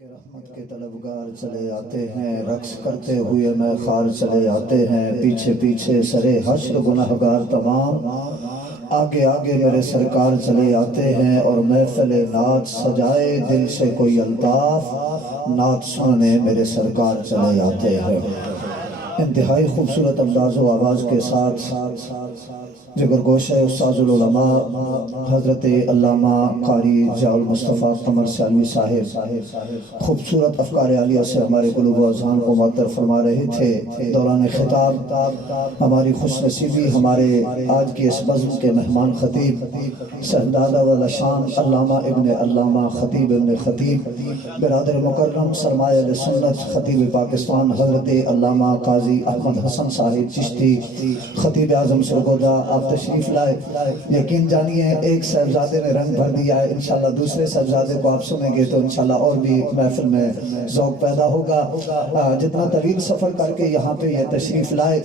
کے رحمت کے طلبگار چلے آتے ہیں، رقص کرتے ہوئے میں خار چلے آتے ہیں، پیچھے پیچھے سرے حشر گنہگار تمام، آگے آگے میرے سرکار چلے آتے ہیں، اور محفل نعت سجائے دل سے کوئی الطاف، نعت سننے میرے سرکار چلے آتے ہیں۔ انتہائی خوبصورت انداز و آواز کے ساتھ جگر گوشہ استاذ العلماء حضرت علامہ قاری ضیاء المصطفیٰ قمر سیالوی صاحب خوبصورت افکار عالیہ سے ہمارے قلوب و اذہان کو معطر فرما رہے تھے۔ دوران خطاب ہماری خوش نصیبی ہمارے آج کی اس بزم کے مہمان خطیب سردادہ والشان علامہ ابن علامہ خطیب ابن خطیب برادر مکرم سرمایہ سنت خطیب پاکستان حضرت علامہ قاضی احمد حسن صاحب چشتی خطیب اعظم سرگودا، آپ تشریف لائے۔ یقین جانیے ایک صاحبزادے نے رنگ بھر دیا ہے، انشاءاللہ دوسرے صاحبزادے کو آپ سنیں گے تو انشاءاللہ اور بھی محفل میں ذوق پیدا ہوگا۔ جتنا طویل سفر کر کے یہاں پہ یہ تشریف لائے،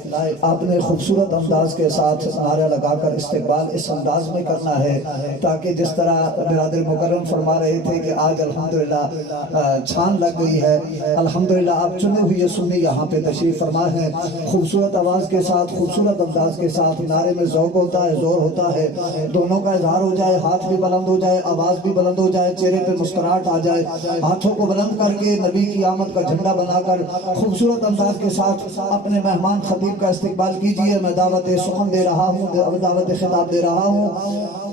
آپ نے خوبصورت انداز کے ساتھ نعرہ لگا کر استقبال اس انداز میں کرنا ہے تاکہ جس طرح برادر مکرم فرما رہے تھے کہ آج الحمدللہ چھان لگ گئی ہے، الحمدللہ آپ چنے ہوئے سنی یہاں پہ تشریف فرما ہے۔ خوبصورت آواز کے ساتھ، خوبصورت انداز کے ساتھ نعرے میں ذوق ہوتا ہے، زور ہوتا ہے، دونوں کا اظہار ہو جائے، ہاتھ بھی بلند ہو جائے، آواز بھی بلند ہو جائے، چہرے پہ مسکراہٹ آ جائے، ہاتھوں کو بلند کر کے نبی کی آمد کا جھنڈا بنا کر خوبصورت انداز کے ساتھ اپنے مہمان خطیب کا استقبال کیجئے۔ میں دعوت سخن دے رہا ہوں، دعوت خطاب دے رہا ہوں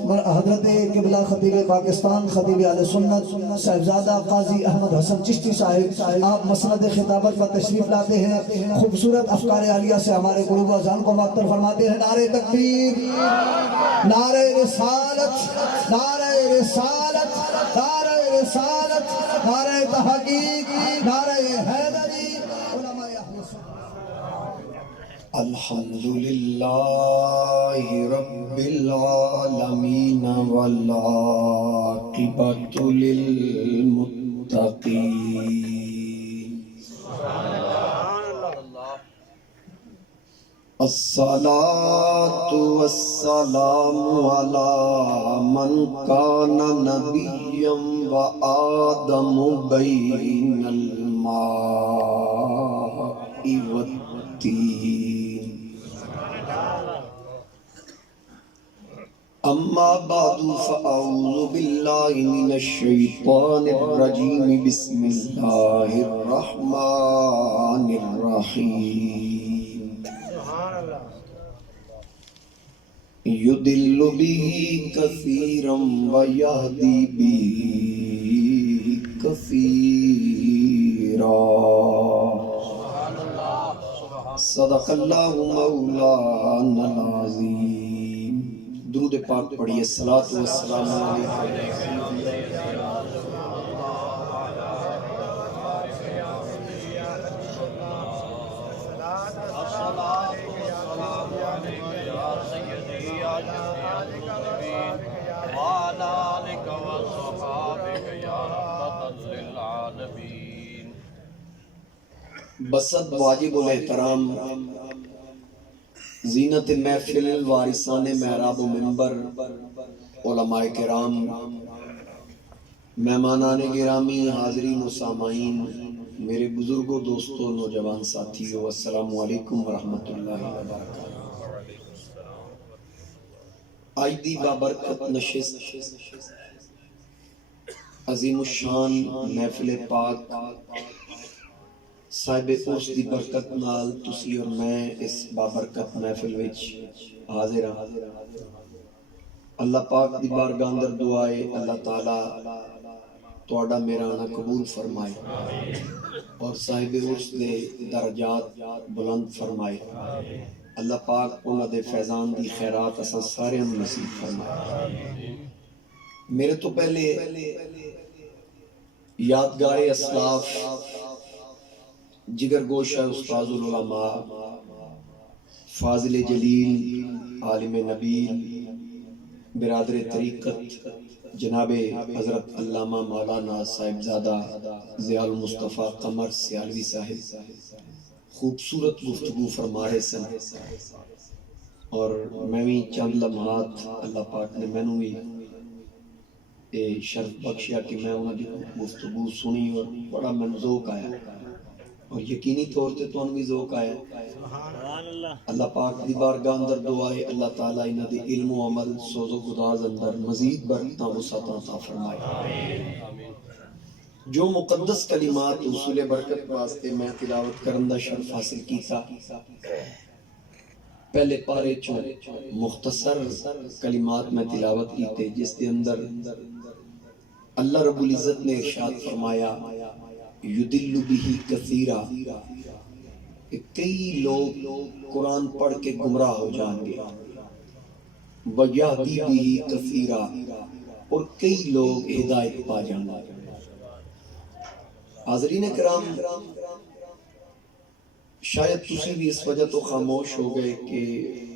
حضرت قبلہ خطیب پاکستان خطیب اہل سنت صاحبزادہ قاضی احمد حسن چشتی صاحب، آپ مسند خطابت پر تشریف لاتے ہیں، خوبصورت افکار عالیہ سے ہمارے قلوب و اذہان کو معطر فرماتے ہیں۔ نعرہ تکبیر، نعرہ رسالت، نعرہ رسالت، نعرہ رسالت، نعرہ تحقیق، نعرہ حیدری، علماء اہل سنت۔ الحمدللہ رب العالمین والعاقبۃ للمتقین، الصلاة والسلام علی من کان نبیا وآدم بین الماء والطین، اما بعد فاعوذ باللہ من الشیطان الرجیم، بسم اللہ الرحمن الرحیم، یضل به کثیرا ویہدی به کثیرا، صدق اللہ مولانا العظیم۔ درود پاک پڑھیے، صلاۃ والسلام علیکم۔ بسط واجب الاحترام زینت محفل وارثان محراب و منبر، علماء کرام، مہمانان گرامی، حاضرین و سامعین، میرے بزرگوں، دوستوں، نوجوان ساتھیوں، السلام علیکم ورحمۃ اللہ وبرکاتہ۔ آج دی بابرکت نشست عظیم الشان محفل پاک صاحب عرس دی برکت نال تسی اور میں اس بابرکت محفل وچ حاضر ہاں۔ اللہ پاک دی بارگاہ اندر دعائے اللہ تعالی تہاڈا میرا آنا قبول فرمائے اور صاحب عرس دے درجات بلند فرمائے۔ اللہ پاک انہاں دے فیضان دی خیرات اساں سارے نصیب فرمائے۔ میرے تو پہلے یادگار اسلاف جگر گوشہ استاذ العلماء فاضل جلیل عالم نبیل برادر طریقت جناب حضرت علامہ مولانا صاحبزادہ ضیاء المصطفیٰ قمر سیالوی صاحب خوبصورت گفتگو فرما رہے سن، اور میں بھی چند لمحات اللہ پاک نے میں بھی یہ شرف بخشیا کہ میں انہوں کی گفتگو سنی اور بڑا من ذوق آیا اور یقینی طور تے تو بھی ذوق آیا. اللہ پاک دی بارگاہ اندر دعا ہے اللہ تعالیٰ انہاں دے علم و عمل سوز و گداز اندر مزید برکتاں وسعتاں عطا فرمائے. جو مقدس کلمات حصول برکت واسطے میں تلاوت کرن دا شرف حاصل کیتا، پہلے پارے چوں مختصر کلمات میں تلاوت کیتے جس کے اندر اللہ رب العزت نے ارشاد فرمایا یدل بہ کثیرا، کئی لوگ قرآن پڑھ کے گمراہ ہو جائیں گے، ویہدی بہ کثیرا، اور کئی لوگ ہدایت پا جائیں گے. حاضرین کرام، شاید تسی بھی اس وجہ تو خاموش ہو گئے کہ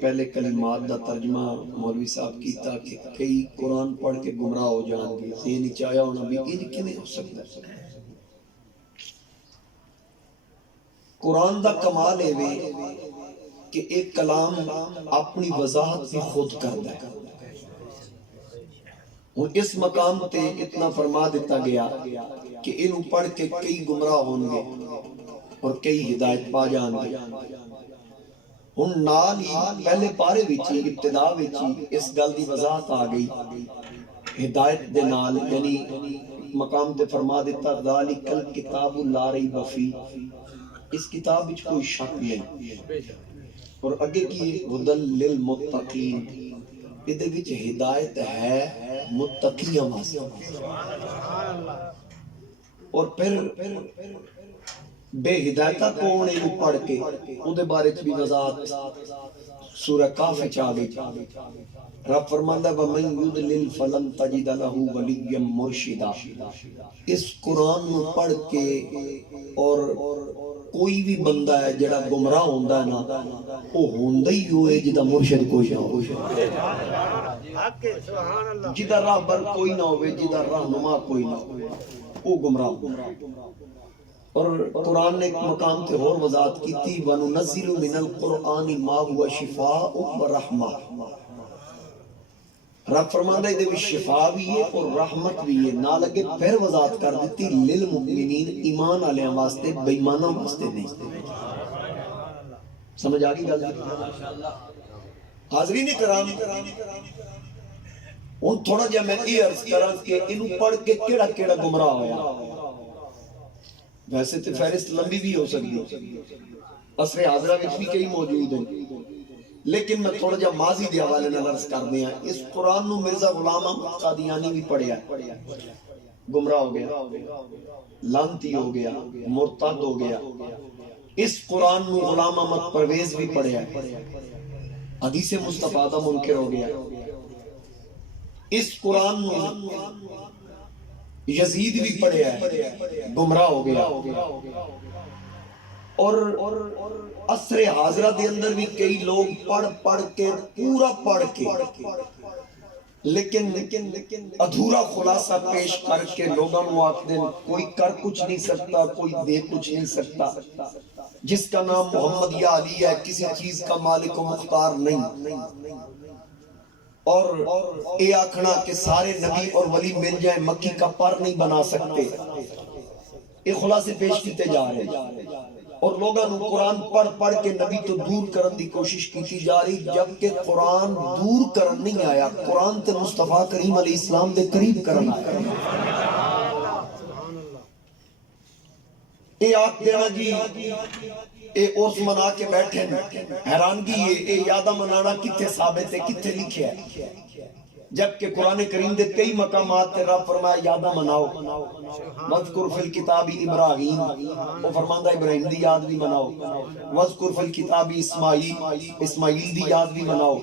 پہلے کلمات دا ترجمہ مولوی صاحب کیتا کہ کئی قرآن پڑھ کے گمراہ ہو جائیں گے، یہ نہیں چاہیا ہونا بھی یہ کیوں ہو سکتا ہے. قرآن دا کمال ہے کہ ایک کلام اپنی وضاحت بھی خود کرتا ہے. اور اس مقام تے اتنا فرما دیتا گیا کہ انہوں پڑھ کے کئی گمراہ ہوں گے اور کئی ہدایت پا جان گے. ہن نال ہی پہلے پارے وچ ابتدا وچ اس گل دی وضاحت آ گئی ہدایت دے نال، یعنی مقام تے فرما دیتا ذالک الکتاب لا ریب فیہ، اس کتاب وچ کوئی شک نہیں. اور اگے کی ہدل للمتقین، ادھے وچ ہدایت ہے متقیاں واسطے. اور پھر بے ہدایتہ کون ہے پڑھ کے اودے بارے چ بھی وضاحت سورہ کاف وچ آ گئی. رب فرماندا ہے وَمَن يُضْلِلْ فَلَن تَجِدَ لَهُ وَلِيًّا مُرْشِدًا. اس قرآن میں پڑھ کے اور کوئی بھی بندہ ہے جڑا گمراہ ہوندا ہے نا وہ ہوندا ہی ہوئے جدا مرشد کوئی نہ ہو، جدا راہبر کوئی نہ ہوئے، جدا رہنما کوئی نہ ہوئے، وہ گمراہ ہو. اور قرآن نے ایک مقام تے اور وضاحت کی تھی وَنُنَزِّلُ مِنَ الْقُرْآنِ مَا هُوَ شِفَاءٌ وَرَحْمَةٌ. رب فرماندہ ہے دے شفا بھی ہے اور رحمت بھی ہے. نہ لگے پھر وضاحت کر دیتی للمؤمنین، ایمان علیہ واسطے، بیمانہ واسطے نہیں. سمجھ آگئی گل؟ حاضرین کرام، ان تھوڑا جا میں یہ عرض کرا کہ انہوں پڑھ کے کیڑا کیڑا گمراہ ہویا. ویسے تو فہرست لمبی بھی ہو سکتی، عصر حاضرہ وچ بھی کئی موجود ہیں، لیکن میں تھوڑا جا ماضی دے حوالے نال عرض کر دیا. اس قرآن نو مرزا غلام احمد قادیانی بھی پڑھیا، گمراہ ہو گیا، لانتی ہو گیا، مرتد ہو گیا. اس قرآن نو غلام احمد پرویز بھی پڑھیا، حدیث مصطفیٰ دا منکر ہو گیا. اس قرآن نو یزید بھی پڑھیا ہے، گمراہ ہو گیا. اور عصر حاضرہ دے اندر بھی کئی لوگ پڑھ کے پورا پڑھ کے لیکن ادھورا خلاصہ پیش کر کے لوگوں کو آخ دیں کوئی کر کچھ نہیں سکتا، کوئی دے کچھ نہیں سکتا. جس کا نام محمد یا علی ہے کسی چیز کا مالک و مختار نہیں. اور اے آکھنا کہ سارے نبی اور ولی مل جائیں مکی کا پر نہیں بنا سکتے. یہ خلاصے پیش کیتے جا رہے ہیں اور لوگاں نو قرآن پڑھ کے نبی تو دور کرن دی کوشش کیتی جا رہی، جبکہ قرآن دور کرن نہیں آیا، قرآن تے مصطفیٰ کریم علیہ السلام دے قریب کرن آیا. اے آکھ دینا جی اے عرس منا کے بیٹھے حیرانگی ہے، اے یادہ منانا کتھے ثابت ہے، کتھے لکھے ہے؟ جبکہ قرآن کریم دے کئی مقامات تے رب فرمایا یادہ مناؤ. وَذْكُرْ فِي الْكِتَابِ ابراہیم، وہ فرماندہ ابراہیم دی یاد بھی مناؤ. وَذْكُرْ فِي الْكِتَابِ اسماعیل دی یاد بھی مناؤ.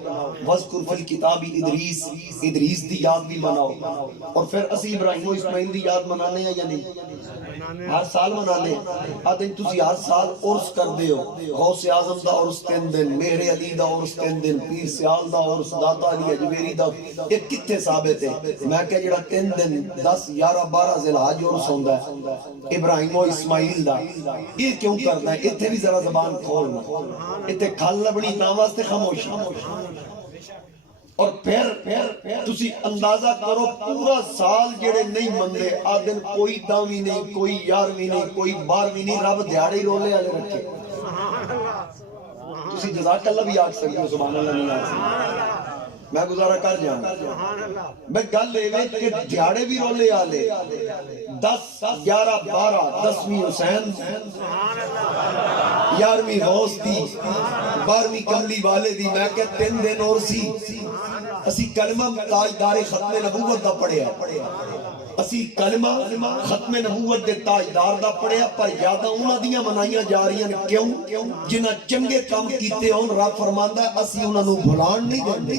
وَذْكُرْ فِي الْكِتَابِ ادریس دی یاد بھی مناؤ. اور پھر اسی ابراہیم و اسماعیل دی یاد منانے ہیں یا نہیں؟ ہر سال منانے آدھیں تُسی ہر سال عرس کر دے ہو. غوث اعظم دا عرس تین دن، مہر علی دا عرس تین دن، پیر سیال دا عرس، داتا علی اجمیری دا، یہ کتھے ثابت ہے؟ میں کہ جڑا تین دن 10 11 12 ذی الحج عرس ہوندا ہے ابراہیم و اسماعیل دا، یہ کیوں کرنا ہے؟ اتھے بھی ذرا زبان کھولنا، اتھے کھل لبنی تا واسطے خاموشی. اور پھر تسی اندازہ کرو پورا سال جڑے نہیں مندے آدن کوئی داوی نہیں کوئی یارویں نہیں کوئی بارہویں نہیں رب دیہڑے رولے والے رکھے تسی جزاک اللہ بھی آکھ سکتے ہو سبحان اللہ نہیں آکھ سکتے میں گزارا کر جانا میں گل لے کہ دیہڑے بھی رولے آلے 10 11 12 10ویں حسین 11ویں غوث دی 12ویں کملی والے دی میں کہ 3 دن اور سی اسی کلمہ تاجدار ختم نبوت دا پڑھیا اسی کلمہ ختم نبوت دے تاجدار دا پڑھیا پر یادہ انہاں دیاں منائیاں جا رہی ہیں کیوں جنہاں چنگے کام کیتے ہون رب فرماندا ہے اسی انہاں نو بھلان نہیں دیں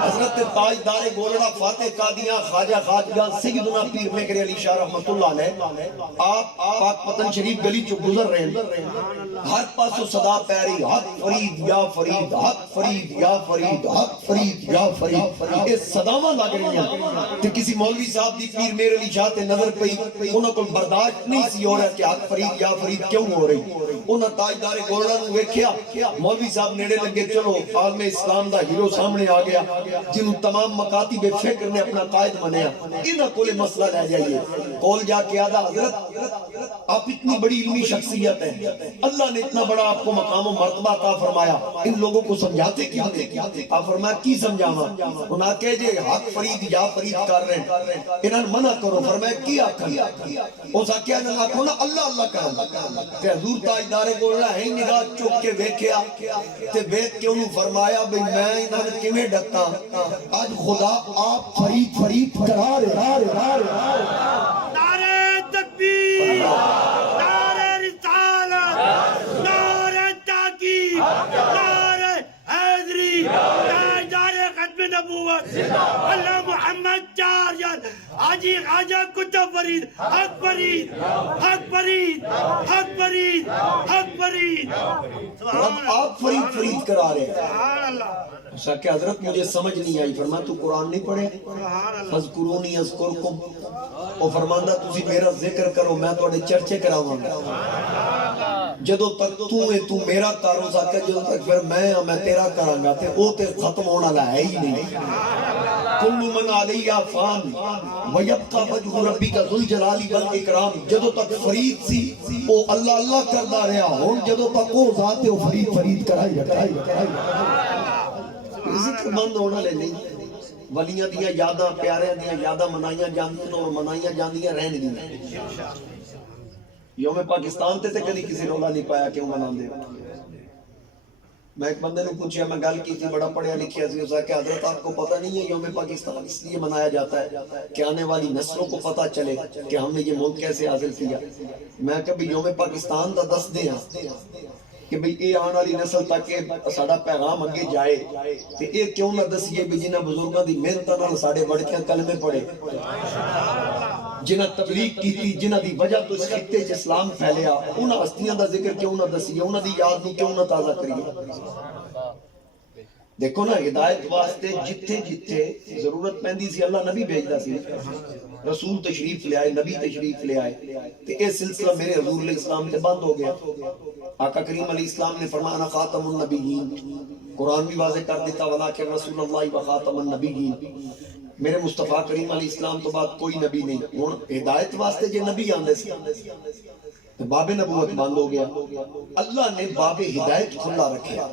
حضرت تاجدار گولڑا فاتح قادیاں خواجہ خواجہ سیدنا پیر میکر علی شاہ رحمت اللہ علیہ آپ پاک پتن شریف گلی چو گزر رہے ہیں ہر پاسو صدا پیری حق فرید یا فرید حق فرید یا فرید حق فرید یا فرید یہ صداواں لگ رہی ہیں تو کسی مولوی صاحب دی پیر میرے علی شاہ تے نظر پئی انہوں کو برداشت نہیں سی ہو رہا کہ حق فرید یا فرید کیوں ہو رہی انہوں تاجدار گولڑا نو ویکھیا مولوی صاحب نیڑے لگے چلو عالم اسلام دا ہیرو سامنے آ گیا جنہوں تمام مکاتب فکر نے اپنا قائد منیا انہوں کو لے مسئلہ لے جائیے کول جا کے آدھا حضرت آپ اتنی بڑی علمی شخصیت ہیں اللہ نے اتنا بڑا آپ کو مقام و مرتبہ عطا فرمایا ان لوگوں کو سمجھاتے کیا تھے آپ فرمایا کی سمجھاوا انہاں کہے جے حق فرید یا فرید کر رہے ہیں انہاں منع کرو فرمایا کی آکھا اس آکھیا انہاں آکھو نا اللہ اللہ کرا تے حضور تاجدار گولڑا ہے نگاہ چک کے ویکھیا تے ویکھ کے انہوں فرمایا بھئی میں انہاں نے کیویں ڈکتا آج خدا آپ فرید فرید کرا رہے نعرہ تکبیر نعرہ رسالت نعرہ تحقیق نعرہ حیدری تاجدار ختم نبوت اللہ محمد 4 یار حاجی خواجہ کتب فرید حق فرید حق فرید حق فرید حق فرید رب آپ فرید فرید کرا رہے ہیں سبحان اللہ ایسا کہ حضرت مجھے سمجھ نہیں آئی فرمایا تو قرآن نہیں پڑھے فذکرونی اذکرکم او فرماندہ تسی میرا ذکر کرو میں تو اڑے چرچے کراؤں گا جدو تک تو میرا کارو ساکہ جدو تک پھر میں تیرا کرانگا تے او تے ختم ہونا لائے ہی نہیں کل من علیہ فان ویبقى وجہ ربی کا ذل جلالی والاکرام جدو تک فرید سی او اللہ اللہ کردہ رہا ہون جدو تک او ذات او فرید فرید کرائی ذکر بند ہونا لے نہیں ولیاں دیاں یاداں پیاریاں دیاں یاداں منائیاں جاندیاں اور منائیاں جاندیاں رہن دیاں یوم پاکستان تے کدی کسی رولا نہیں پایا کیوں منان دے میں ایک بندے نے پوچھا میں گل کی تھی بڑا پڑھیا لکھیا سی اس کہ حضرت آپ کو پتہ نہیں ہے یوم پاکستان اس لیے منایا جاتا ہے کہ آنے والی نسلوں کو پتہ چلے کہ ہم نے یہ ملک کیسے حاصل کیا میں کبھی یوم پاکستان دا دس دے ہیں کہ بھئی اے آن والی نسل تک ساڑا پیغام اگے جائے تے اے کیوں نہ دسیے بھی جنہ بزرگاں دی محنت نال ساڑے وڑکیاں کلمے پڑھے جنہ تبلیغ کی تھی جنہ دی وجہ تو اس خطے چ اسلام پھیلیا انہاں ہستیاں دا ذکر کیوں نہ دسیے انہاں دی یاد نو کیوں نہ تازہ کریے دیکھو نا ہدایت واسطے جتھے جتھے ضرورت پیندی سی اللہ نبی بھیجدا سی رسول تشریف لے آئے نبی تشریف لے آئے تے اے سلسلہ میرے حضور علیہ السلام تے بند ہو گیا آقا کریم علیہ السلام نے فرمایا انا خاتم النبیین قرآن بھی واضح کر دیتا ولیکن رسول اللہ و خاتم النبیین میرے مصطفیٰ کریم علیہ السلام تو بعد کوئی نبی نہیں ہن ہدایت واسطے جے نبی آندے سی تو باب نبوت بند ہو گیا اللہ نے باب ہدایت کھلا رکھا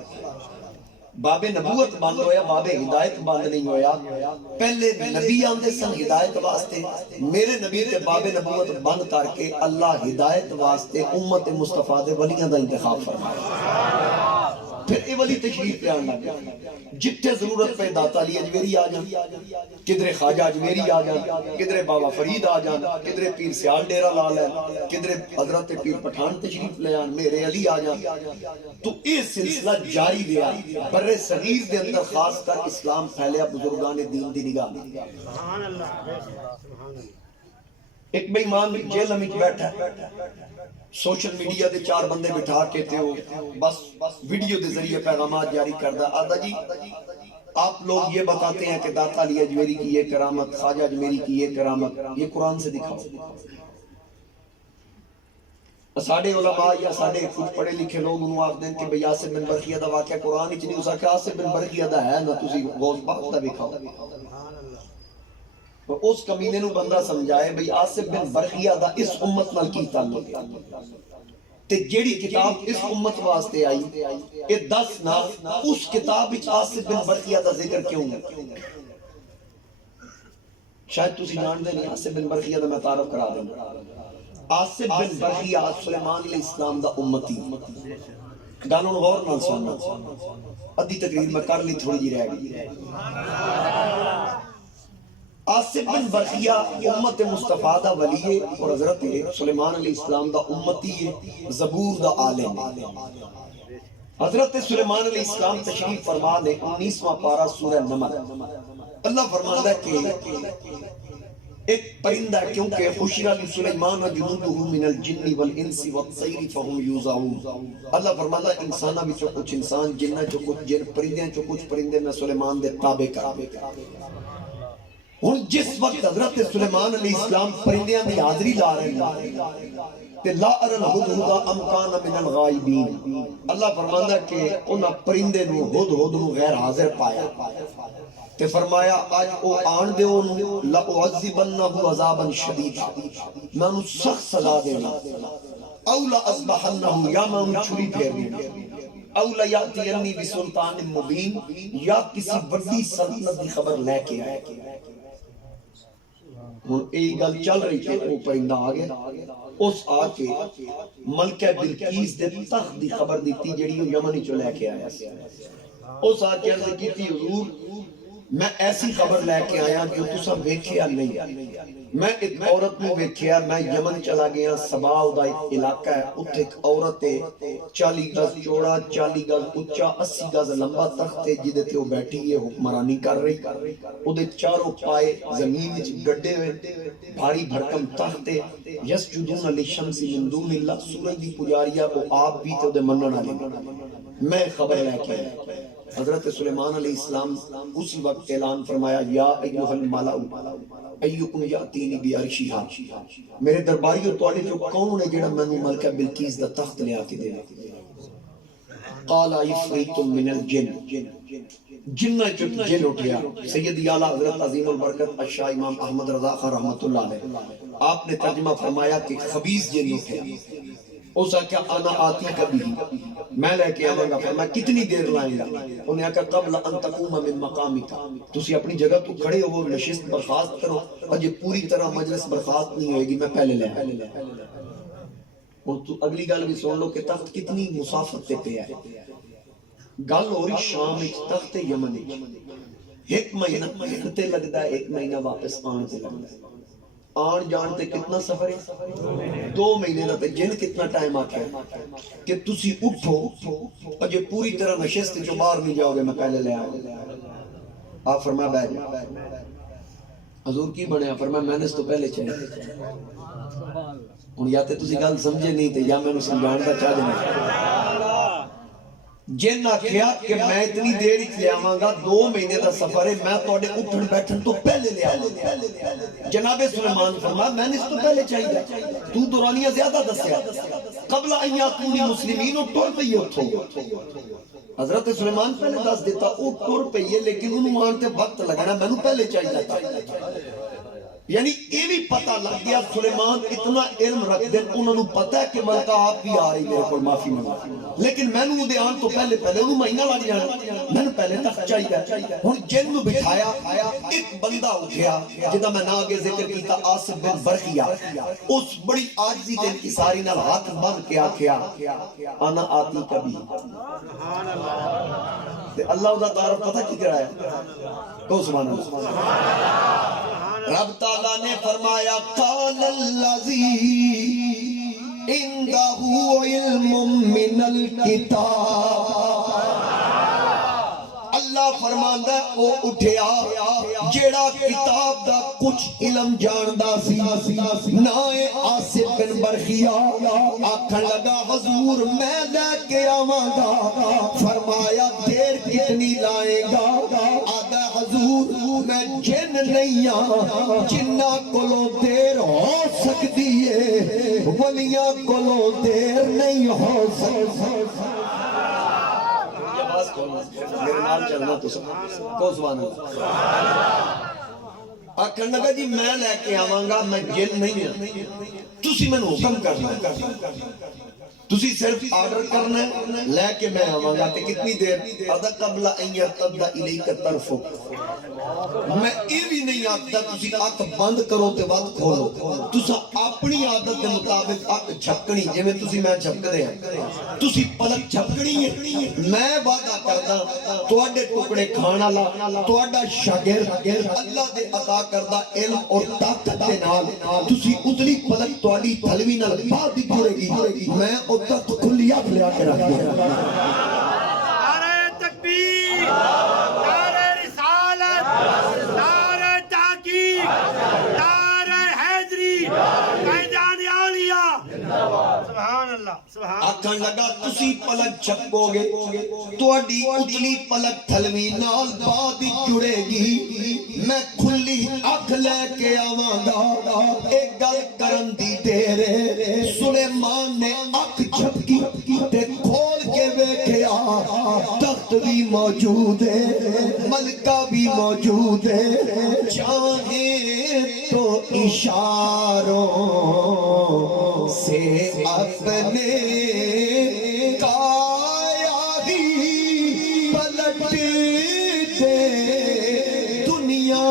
باب نبوت بند ہویا باب ہدایت بند نہیں ہویا پہلے نبی آندے سن ہدایت واسطے میرے نبی تے باب نبوت بند کر کے اللہ ہدایت واسطے امت مصطفیٰ دے ولیاں دا انتخاب فرمایا پھر اے ولی تشریف پہ آنا گیا جتنے ضرورت پہ داتا علی اجمیری آ جان کدھر خواجہ اجمیری آ جان کدھر بابا فرید آ جان کدھر پیر سیال ڈیرہ لا لین کدھر حضرت پیر پٹھان تشریف لے آن میرے علی آ جان تو اے سلسلہ جاری لیا بر صغیر دے اندر خاص کر اسلام پھیلیا بزرگان دین دی نگاہ ایک بے ایمان جیل میں بیٹھا سوشل میڈیا دے 4 بندے بٹھا کے تھے وہ بس ویڈیو دے ذریعے پیغامات جاری کردہ آدھا جی آپ لوگ یہ بتاتے ہیں کہ داتا علی اجمیری کی یہ کرامت خواجہ اجمیری کی یہ کرامت یہ قرآن سے دکھاؤ ساڑھے علماء یا ساڑھے کچھ پڑھے لکھے لوگ انہوں آخ دیں کہ بھئی آصف بن برقیہ دا واقعہ قرآن ہی نہیں ہو سکا آصف بن برقیہ دا ہے نا تسی غوث پاک دا بکھاؤ تو اس کمینے نو بندہ سمجھائے بھئی آصف بن برقیہ دا اس امت نال کی تعلق ہے تے جیڑی کتاب اس امت واسطے آئی اے 10 نا اس کتاب وچ آصف بن برقیہ دا ذکر کیوں ہے شاید تسی جان دے نہیں آصف بن برقیہ دا میں تعارف کرا دیں آصف بن برقیہ سلیمان علیہ السلام دا امتی گانوں غور نال سننا ادھی تقریر میں کر لی تھوڑی جی رہ گئی آصف بن برقیہ امت مصطفیٰ دا ولی ہے اور حضرت سلیمان علیہ السلام دا امتی ہے زبور دا عالم حضرت سلیمان علیہ السلام تشریف فرما دے 19واں پارہ سورہ نمل اللہ فرماتا ہے کہ ایک پرندہ ہے کیونکہ حشر لسلیمان جنودہ من الجن والانس والطیر فہم یوزعون اللہ فرماتا ہے انسانہ بھی چو کچھ انسان جنہ چو کچھ جن پرندے چو کچھ پرندے میں سلیمان دے تابع کر ہن جس وقت حضرت سلیمان علیہ السلام پرندیاں دی حاضری لا رہے ہیں تے لا ارل ہدہد ام کان من الغائبین اللہ فرماتا ہے کہ انہاں پرندے نو ہدہد نو غیر حاضر پایا تے فرمایا آج او آن دے انہوں لَأُعَذِّبَنَّهُ عَذَابًا شَدِيدًا میں انہوں سخت سزا دینا او لَأَذْبَحَنَّهُ یا میں انہوں چھری پھیر دینا او لَيَأْتِيَنِّي بِسُلْطَانٍ مُبِينٍ یا کسی بڑی سلطنت دی خبر لے کے آئے ایک گل چل رہی تھی وہ پرندہ آگے اس آ کے ملکہ بلقیس دے تخت دی خبر دیتی جڑی یمنی چو لے کے آیا اس آ کے عرض کی تھی حضور میں ایسی خبر لے کے آیا جو تسا ویکھیا نہیں میں ایک عورت میں ویکھیا میں یمن چلا گیا سباؤ دا ایک علاقہ ہے اتھے ایک عورت ہے 40 گز چوڑا 40 گز اچھا 80 گز لمبا تخت ہے جدے تے وہ بیٹھی ہے حکمرانی کر رہی ادھے چاروں پائے زمین وچ گڈے ہوئے بھاری بھرکم تخت ہے یسجدون للشمس من دون اللہ سورج دی پجاریہ کو آپ بھی تے ادھے منن والے میں خبر لے کے آیا حضرت سلیمان علیہ السلام اسی وقت اعلان فرمایا یا ایوہ الملأ ایوکم یاتینی بیارشیہا میرے درباریوں توڑے جو کون ہے جڑا میں ملکہ بلقیس دا تخت لے آتی دے قال عفریت من الجن جنہ چک جن اٹھیا سیدی اعلیٰ حضرت عظیم البرکت اشاہ امام احمد رضا خان رحمت اللہ علیہ آپ نے ترجمہ فرمایا کہ خبیث جن اٹھیا اسا کیا انا آتی کبھی میں لے کے آواں گا فرمایا کتنی دیر لائیں گا انہیں کہا قبل ان تقوم من مقامک تسی اپنی جگہ تو کھڑے ہو وہ نشست برخاست کرو اور یہ پوری طرح مجلس برخاست نہیں ہوئے گی میں پہلے لے اور تو اگلی گل بھی سن لو کہ تخت کتنی مسافت پہ ہے گل ہو رہی شام ایک تخت یمن ایک مہینہ تے لگتا ہے ایک مہینہ واپس آن سے لگتا ہے آن جان تے کتنا سفر ہے 2 مہینے دا تے جن کتنا ٹائم آکھا ہے کہ تسی اٹھو اور جو پوری طرح نشست جو باہر نہیں جاؤ گے میں پہلے لے آؤں آپ فرمایا بیٹھ جا حضور کی بنے فرمایا میں نے اس تو پہلے چاہیے ہن یا تے تسی گل سمجھے نہیں تے یا میں نے سمجھان دا چاہ دینا جن آکھیا کہ میں اتنی دیر ہی لے آواں گا 2 مہینے دا سفر ہے میں تواڈے اٹھن بیٹھن تو پہلے لے آواں جناب سلیمان فرمایا میں نے اس تو پہلے چاہیے تو دورانیہ زیادہ دسیا قبل ان یاتونی مسلمین ٹر پئی اٹھو حضرت سلیمان پہلے دس دیتا او ٹر پئی لیکن انہوں مانتے وقت لگنا میں نے پہلے چاہیے تھا یعنی یہ بھی پتہ لگ گیا سلیمان اتنا علم رکھ دیں انہوں نے پتہ ہے کہ ملکہ آپ بھی آ رہی میرے کو معافی منگا لیکن میں نے دے آن تو پہلے انہوں مہینہ لگ جانا میں نے پہلے تک چاہیے ہوں جن میں بٹھایا ایک بندہ اٹھیا جدا میں نہ آگے ذکر کیتا آصف بن برقیہ اس بڑی عاجزی دن کی ساری نال ہاتھ بند کیا کیا انا آتی کبھی اللہ دا تعارف پتہ کی کرایا کو سبحان اللہ رب تعالیٰ نے فرمایا قال الذی عندہ علم من الکتاب اللہ فرماندا ہے او اٹھیا جیڑا کتاب دا کچھ علم جاندا سی نائے آصف بن برقیہ آکھن لگا حضور میں لے کے آواں گا فرمایا دیر کتنی لائے گا آدھا حضور میں جن نہیں جنہ کولوں دیر ہو سکتی ہے ولیاں کولوں دیر نہیں ہو سکتی. آواز کھولنا میرے نال چلنا تو کو سبحان اللہ. آخر لگا جی میں لے کے آواں گا میں جن نہیں ہوں تسی میں حکم کرنا تسی صرف آرڈر کرنا ہے لے کے میں آواں گا کہ کتنی دیر ادا قبل ان یرتد الیک طرفک میں یہ بھی نہیں آتا تسی اکھ بند کرو تے وقت کھولو تسا اپنی عادت کے مطابق اکھ جھپکنی جے میں تسی میں جھپکدے ہیں تسی پلک جھپکنی ہے میں وعدہ کردا تواڈے ٹکڑے کھان والا تواڈا شاگرد اللہ دے عطا کردہ علم اور طاقت دے نال تسی اتلی پلک تواڈی تھلوی نال باہر جڑے گی میں ادھر تو کلیات لیا کے رکھ دیا. نعرہ تکبیر، نعرہ رسالت، نعرہ تحقیق، نعرہ حیدری، قائدان اولیاء. سبحان اللہ سبحان اللہ. آکھن لگا تسی پلک چھپو گے تواڈی اتلی پلک تھلوی نال بعد جڑے گی میں کھلی اکھ لے کے آواں گا ایک گل کرن دی دیر سلیمان نے اکھ جھپکی تے کھول کے ویکھیا تخت بھی موجود ہے ملکہ بھی موجود ہے چاہیں تو اشاروں سے اپنے کایا ہی پلٹ دے دنیا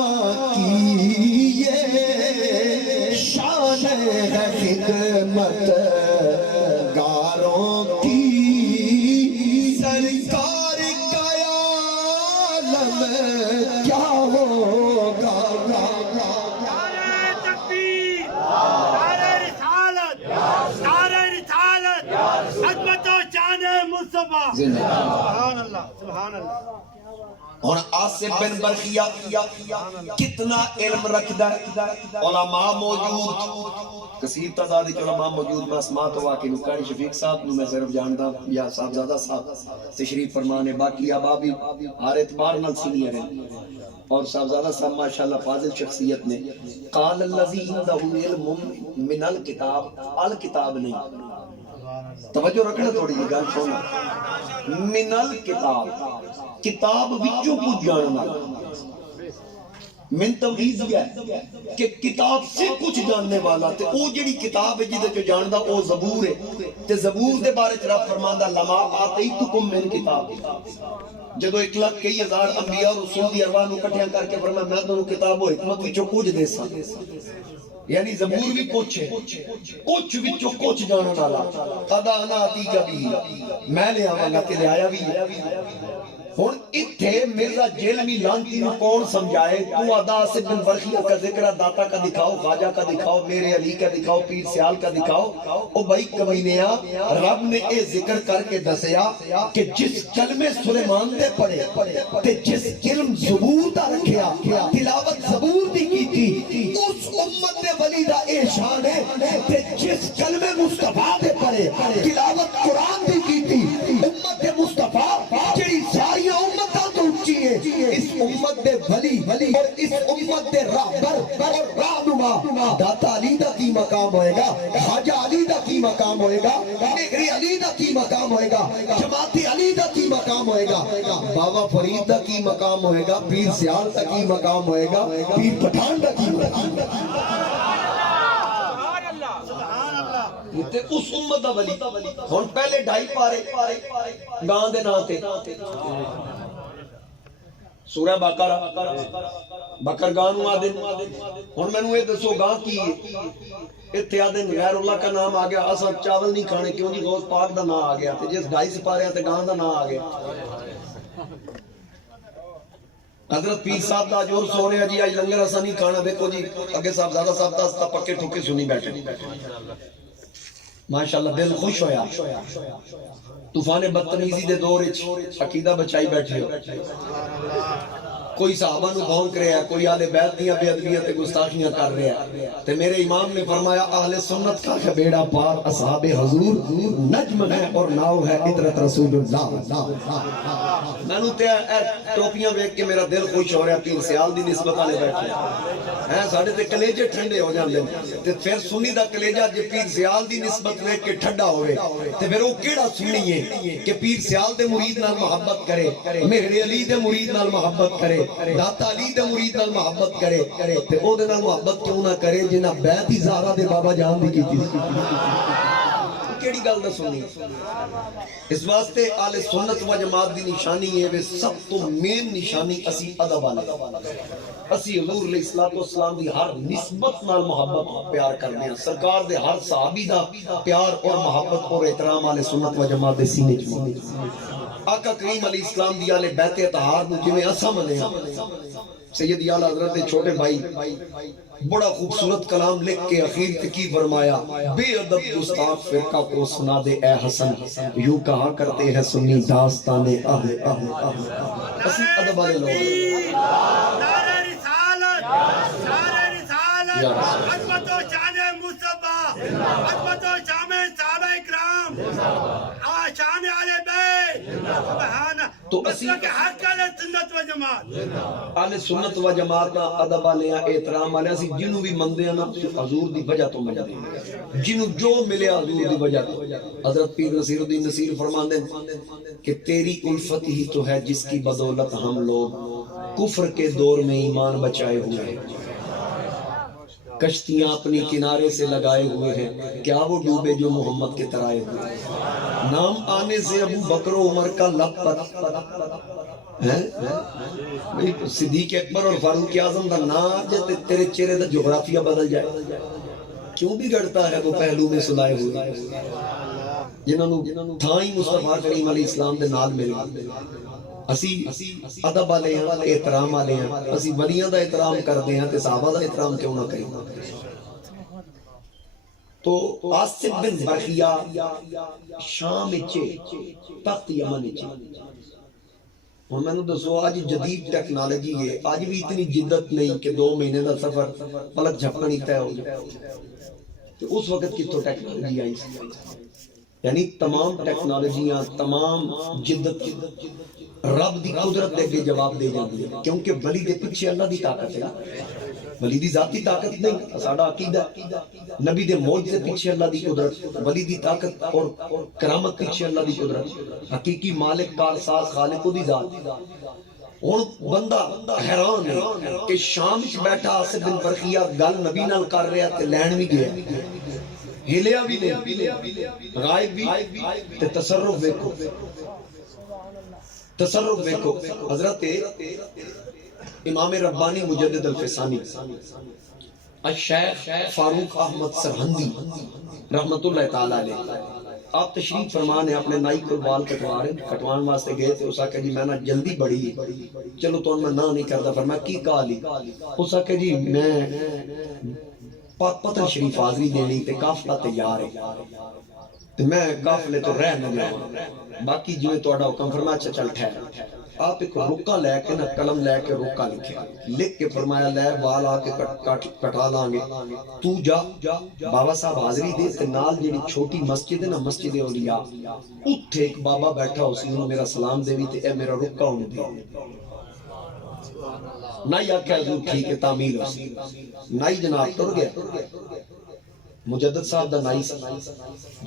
کی یہ شان ہے خدمت گاروں کی سرکار کا عالم کیا ہوگا. نعرہ تکبیر، نعرہ رسالت، نعرہ رسالت، عظمت و شان مصطفیٰ. سبحان اللہ سبحان اللہ. اور آصف بن برقیہ کتنا علم رکھدا ہے علماء موجود کثیر تعداد علماء موجود میں اسماء تو واقعی قاری شفیق صاحب نو میں صرف جانتا یا صاحبزادہ صاحب تشریف فرمانے باقی آبابی ہر اعتبار نال سینئر ہیں اور صاحبزادہ صاحب ماشاءاللہ فاضل شخصیت نے قال الذی عنده علم من الکتاب الکتاب نہیں توجہ رکھنا تھوڑی جی گل سننا من الکتاب کتاب وچوں کچھ جاننا من تمہیز یہ ہے کہ کتاب سے کچھ جاننے والا تے او جڑی کتاب ہے جدے جو جاندا او زبور ہے تے زبور دے بارے چ رب فرماندا لما آتیتکم من کتاب جدو 1,00,000 انبیاء اور رسول دی ارواح نو اکٹھیاں کر کے فرمایا میں تانوں کتاب و حکمت وچوں کچھ دیساں یعنی زبور بھی کچھ ہے کچھ وچوں کچھ جانن والا قد انا آتیک بھی میں لے آواں گا تے لے آیا بھی ہن اتھے مرزا جیلمی لانتی نو کون سمجھائے تو ادا سے بن ورخیہ کا ذکر داتا کا دکھاؤ خواجہ کا دکھاؤ میرے علی کا دکھاؤ پیر سیال کا دکھاؤ او بھائی کمینیا رب نے اے ذکر کر کے دسیا کہ جس کلمے سلیمان دے پڑھے تے جس علم زبور دا رکھیا تلاوت زبور دی کی تھی اس امت دے ولی دا اے شان ہے تے جس کلمے مصطفیٰ دے پڑھے تلاوت قرآن دی کی تھی امت دے مصطفیٰ جڑی ساری امتاں تو اونچی ہے اس امت دے ولی اور اس امت دے راہبر اور رہنما داتا علی دا کی مقام ہوئے گا خواجہ علی دا کی مقام ہوئے گا نگری علی دا کی مقام ہوئے گا جماعتی علی دا کی مقام ہوئے گا بابا فرید دا کی مقام ہوئے گا پیر سیال دا کی مقام ہوئے گا پیر پٹھان دا کی مقام تے اس امت دا ولی ہن پہلے ڈھائی پارے گاں دے نام تے سورہ بقرہ بکر گاں نو آدن ہن مینوں اے دسو گاں کی ایتھے آدن غیر اللہ کا نام آ گیا اساں چاول نہیں کھانے کیوں جی غوث پاک دا نام آ گیا تے جس ڈھائی سپارے تے گاں دا نام آ گیا حضرت پیر صاحب دا جو سو رہے جی اج لنگر اساں نہیں کھانا دیکھو جی اگے صاحب زیادہ صاحب دا پکے ٹھوکے سنی بیٹھے ماشاءاللہ دل خوش ہویا طوفان بدتمیزی دے دور وچ عقیدہ بچائی بیٹھے ہو کوئی صحابہ نو بھونک رہا ہے، کوئی آل بیت دیاں بے ادبیاں تے گستاخیاں کر رہا ہے، تے میرے امام نے فرمایا اہل سنت کا بیڑا پار اصحاب حضور نجم ہے اور ناؤ ہے عطرت رسول اللہ۔ میں نو تے ٹوپیاں ویکھ کے میرا دل خوش ہو رہا، پیر سیال دی نسبت والے بیٹھے ہیں، ساڈے تے کلیجے ٹھنڈے ہو جاندے تے پھر سنی دا کلیجہ جے پیر سیال دی نسبت ویکھ کے ٹھنڈا ہوئے تے پھر وہ کیڑا سنی ہے کہ پیر سیال دے مرید نال محبت کرے، میرے علی دے مرید نال محبت کرے، داتا علی دے مرید نال محبت کرے تے او دے نال محبت کیوں نہ کرے جنہ بیعت ہی زہرا دے بابا جان دی کیتی کیڑی گل دا سنی۔ اس واسطے آل سنت و جماعت دی نشانی ہے وے سب تو مین نشانی اسی ادب والے، اسی حضور علیہ الصلوۃ والسلام دی ہر نسبت نال محبت پیار کرنے ہیں، سرکار دے ہر صحابی دا پیار اور محبت اور احترام آل سنت و جماعت دے سینے چ موجود۔ آقا کریم علیہ السلام دی آل بیت اطہار نو جویں اساں مننے ہاں، سید اعلیٰ حضرت دے چھوٹے بھائی بڑا خوبصورت کلام لکھ کے اخیر تے کی فرمایا، بے ادب گستاخ فرقہ کو سنا دے اے حسن، یوں کہا کرتے ہیں سنی داستان اہل اہل اہل۔ اسی ادب والے لوگ نعرہ رسالت، نعرہ رسالت، عظمت و شان مصطفیٰ، عظمت و شان صحابہ اکرام، شان اہل بیت، سبحان تو اسی کہ ہر کل سنت و جماعت آل سنت و جماعت ادب والے احترام والے اسی جنوں بھی مندے نا حضور دی وجہ تو مجدے جنوں جو ملے حضور دی وجہ تو۔ حضرت پیر نصیر الدین نصیر فرماندے کہ تیری الفت ہی تو ہے جس کی بدولت ہم لوگ کفر کے دور میں ایمان بچائے ہوئے ہیں، کشتیاں اپنی کنارے سے لگائے ہوئے ہیں، کیا وہ ڈوبے جو محمد کے ترائے ہوئے ہیں، نام آنے سے ابو بکر و عمر کا لب پت ہے، صدیق اکبر اور فاروق اعظم دا نام جے تیرے چہرے دا جغرافیہ بدل جائے، کیوں بگڑتا ہے وہ پہلو میں سلائے ہوئے جنہوں تھائی مصطفیٰ کریم علیہ السلام دے نال مل گئے۔ اسی ادب والے ہیں، احترام والے ہیں، اسی ولیاں دا احترام کرتے ہیں تے صحابہ دا احترام کیوں نہ کریں۔ تو آصف بن برخیا شام اچے تخت یمن اچے، اور میں نے دسو آج جدید ٹیکنالوجی ہے، آج بھی اتنی جدت نہیں کہ 2 مہینے دا سفر پلک جھپکنی طے ہو جائے، تو اس وقت کی تو ٹیکنالوجی آئی سی، یعنی تمام ٹیکنالوجیاں تمام جدت رب دی قدرت دے کے جواب دے جاندی ہے، کیونکہ ولی دے پیچھے اللہ دی طاقت ہے، ولی دی ذاتی طاقت نہیں، ساڈا عقیدہ نبی دے معجزے پیچھے اللہ دی قدرت، ولی دی طاقت اور کرامت پیچھے اللہ دی قدرت، حقیقی مالک کارساز خالق دی ذات۔ ہن بندہ حیران ہے کہ شام وچ بیٹھا آصف بن برخیا گل نبی نال کر رہا تے لین بھی گیا، ہلیا بھی نہیں، غائب بھی تے تصرف ویکھو، تصرف ویکھو۔ حضرت امام ربانی مجدد الفسانی الشیخ فاروق احمد سرہندی رحمت اللہ تعالی علیہ، آپ تشریف فرمان ہیں، اپنے نائی کو بال کٹوان واسطے گئے تھے، اس آکے جی میں نا جلدی بڑی چلو تو میں نہ نہیں کرتا، فرمایا کی کہا لی، اس آکے جی میں پاک پتن شریف حاضری دینی تے قافلہ تیار ہے تے میں قافلے تو رہ نہ جاؤں، باقی جو تہاڈا حکم، فرمایا اچھا چل ٹھہر۔ آپ ایک رکا لے کے نا قلم لے کے رکا لکھ کے فرمایا لے بال آ کے کٹا لیں گے، تو جا بابا صاحب حاضری دے تے نال جڑی چھوٹی مسجد ہے نا مسجد اولیاء، اتھے ایک بابا بیٹھا اسی انہوں میرا سلام دے بھی تے اے میرا رکا ہونے دے، نائی آکھا حضور ٹھیک ہے تعمیل ہو سی، نائی جناب ٹر گیا، مجدد صاحب دا نائی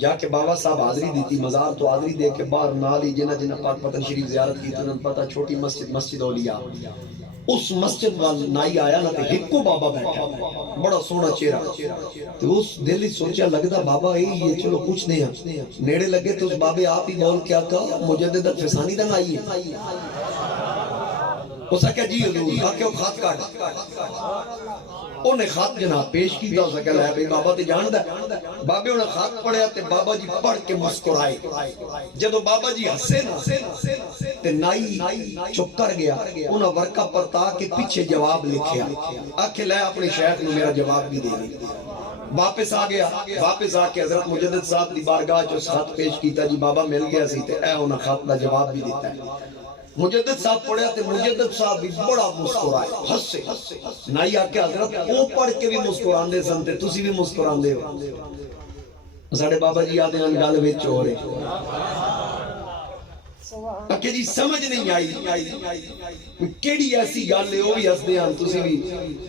جا کے بابا صاحب حاضری دیتی، مزار تو حاضری دے کے باہر نالی جنہ پاک پتن شریف زیارت کی تو پتہ چھوٹی مسجد اولیاء، اس مسجد وال نائی آیا نا تے ہکو بابا بیٹھا، بڑا سونا چہرہ، تو اس دل ہی سوچا لگدا بابا یہ چلو پوچھ دے ہیں، نیڑے لگے تو اس بابے آپ ہی بول کیا کہا مجدد الفسانی دا نائی ہے، اس نے کہا جی حضور، آکے وہ خط کاٹ، انہیں خط جناب پیش کیتا، اس نے کہا لے بھئی بابا تے جان دا، بابے انہیں خط پڑھیا تے بابا جی پڑھ کے مسکرائے، جدو بابا جی ہسے نا تے نائی چپ کر گیا، انہیں ورقہ پرتا کے پیچھے جواب لکھیا، آکے لے اپنے شیخ نے میرا جواب بھی دے دی، واپس آ گیا، واپس آ کے حضرت مجدد صاحب دی بارگاہ جو خط پیش کیتا، جی بابا مل گیا سی تے اے انہیں خط دا جواب بھی دیتا ہے، مجدد صاحب پڑھیا تے مجدد صاحب بھی بڑا مسکرائے ہسے نائی آکے حضرت او پڑھ کے بھی مسکران دے سنتے تسی بھی مسکران دے ہو ساڑھے بابا جی آدھے ہیں گال ویچ ہو رہے کہ جی سمجھ نہیں آئی کیڑی ایسی گال لے ہو بھی ہس دے ہیں تسی بھی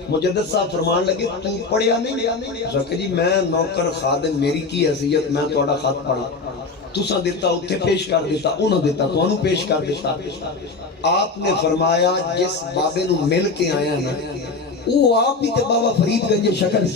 مجدد صاحب فرمان لگے تو پڑھیا نہیں کہ جی میں نوکر خادم میری کی حیثیت میں توڑا خط پڑھا تسا دیتا اتھے پیش کر دیتا انہوں دیتا تو انہوں پیش کر دیتا آپ نے فرمایا جس بابے نو مل کے آیا نا وہ آپ بھی تے بابا فرید گنج شکل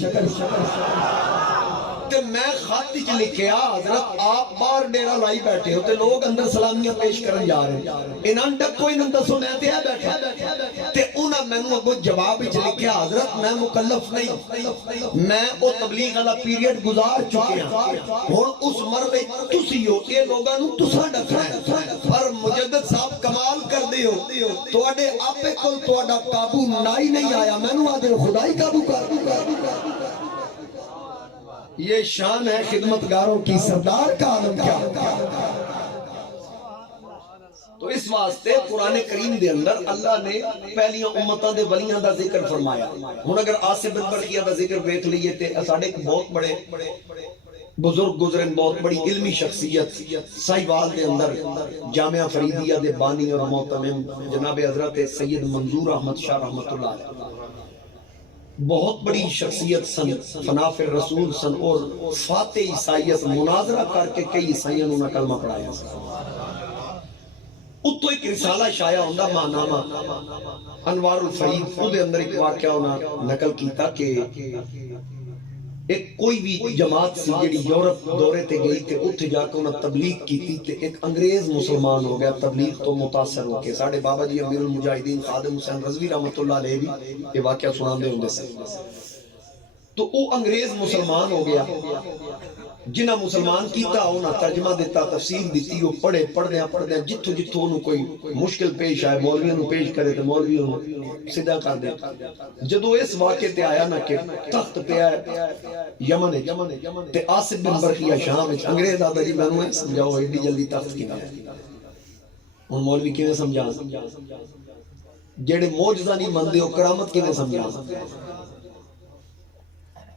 تے میں خط چ لکھیا حضرت آپ باہر ڈیرا لائی بیٹھے ہو تے لوگ اندر سلامیاں پیش کرن جا رہے ہیں انہاں ڈکو انہاں دسو میں تے بیٹھا تے انہاں مینوں اگوں جواب وچ لکھیا حضرت میں مکلف نہیں میں او تبلیغ والا پیریڈ گزار چکے ہاں ہن اس مرلے تسی ہو اے لوگاں نوں تساں ڈکنا ہے پر مجدد صاحب کمال کر دے ہو تواڈے آپے کول تواڈا قابو نائی نہیں آیا مینوں آدے خدائی قابو کر یہ شان ہے خدمتگاروں کی سردار کا عالم کیا تو اس واسطے قرآن کریم دے اندر اللہ نے پہلیاں امتاں دے ولیاں دا ذکر فرمایا ہن اگر آصف بن برقیہ دا ذکر دیکھ لئیے تے ساڈے بہت بڑے بزرگ گزرن بہت بڑی علمی شخصیت سائیوال دے اندر جامعہ فریدیہ دے بانی اور محتمم جناب حضرت سید منظور احمد شاہ رحمت اللہ علیہ بہت بڑی شخصیت سن فناف الرسول سن اور فاتح عیسائیت مناظرہ کر کے کئی عیسائیوں نے کلمہ پڑھایا اتو ایک رسالہ شائع ہوندہ ماہنامہ انوار الفرید خود اندر ایک واقعہ انہا نقل کیتا کہ ایک کوئی بھی جماعت سی جڑی یورپ دورے تے گئی تے اتھ جا کے انہاں تبلیغ کیتی تے ایک انگریز مسلمان ہو گیا تبلیغ تو متاثر ہو کے ساڑھے بابا جی امیر المجاہدین خادم حسین رضوی رحمت اللہ علیہ بھی یہ واقعہ سنان دے ہوندے سے تو وہ انگریز مسلمان ہو گیا جنہ مسلمان کیتا انہاں ترجمہ دیتا تفسیر دیتی وہ پڑھے پڑھدے جتھو انہوں کوئی مشکل پیش آئے مولویوں نے پیش کرے تو مولویوں نے صدا کر دے جدو اس واقعے تے آیا نا کہ تخت پہ آئے یمن تے آصف بن برقیہ شام انگریز آدھا جی میں نے سمجھاؤ ایڈی جلدی تخت کی ان مولوی کیویں سمجھا جڑے موجزہ نہیں مندے ہو کرامت کیویں سمجھا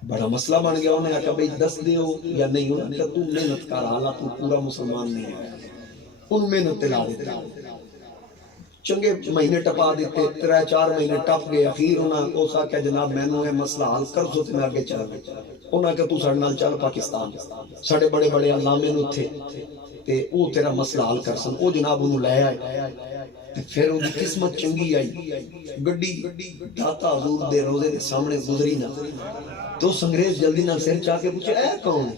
بڑا مسئلہ بن گیا انہیں کہا بھئی دس دے ہو یا نہیں ہو کہ تم محنت کر حالا تو پورا مسلمان نہیں ہے ان محنت تلا دیتے چنگے مہینے ٹپا دیتے 3-4 مہینے ٹپ گئے اخیر انہاں کو سا کہ جناب میں نے مسئلہ حل کر سو تے میں آگے چل گئے انہاں کہ تو ساڑھے نال چل پاکستان ساڑھے بڑے بڑے علامے نو تھے تے او تیرا مسئلہ حل کر سن او جناب انہوں لے آئے پھر ان کی قسمت چنگی آئی گڈی داتا حضور دے روزے دے سامنے گزری نہ تو انگریز جلدی نہ سر چاہ کے پوچھے اے کون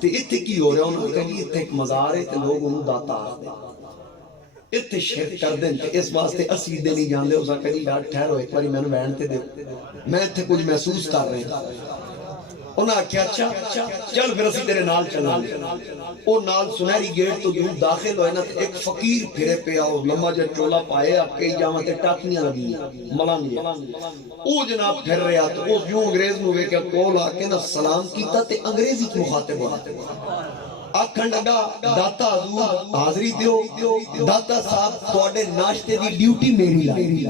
تے اتھے کی ہو رہا انہوں نے کہا اتھے ایک مزار ہے تے لوگ انہوں داتا آ دے اتھے شرک کر دیں تے اس واسطے اسی دے نہیں جان دے اسا کہا جی یار ٹھہرو ایک باری میں نے وینتے دے میں اتھے کچھ محسوس کر رہے ہیں انہاں کیا اچھا چل پھر اسی تیرے نال چلا او نال سنہری گیٹ تو دور داخل ہوئے نا ایک فقیر پھرے پہ آؤ لمبا جا چولا پائے آپ کئی جامعہ تے ٹاکنیاں لگی ملانگی او جناب پھر رہا تو او یوں انگریز نوے کے کول آکے نا سلام کیتا تے انگریزی کی مخاطب ہوتا آکھن لگا داتا حضور حاضری دیو داتا صاحب توڑے ناشتے دی ڈیوٹی میری لائی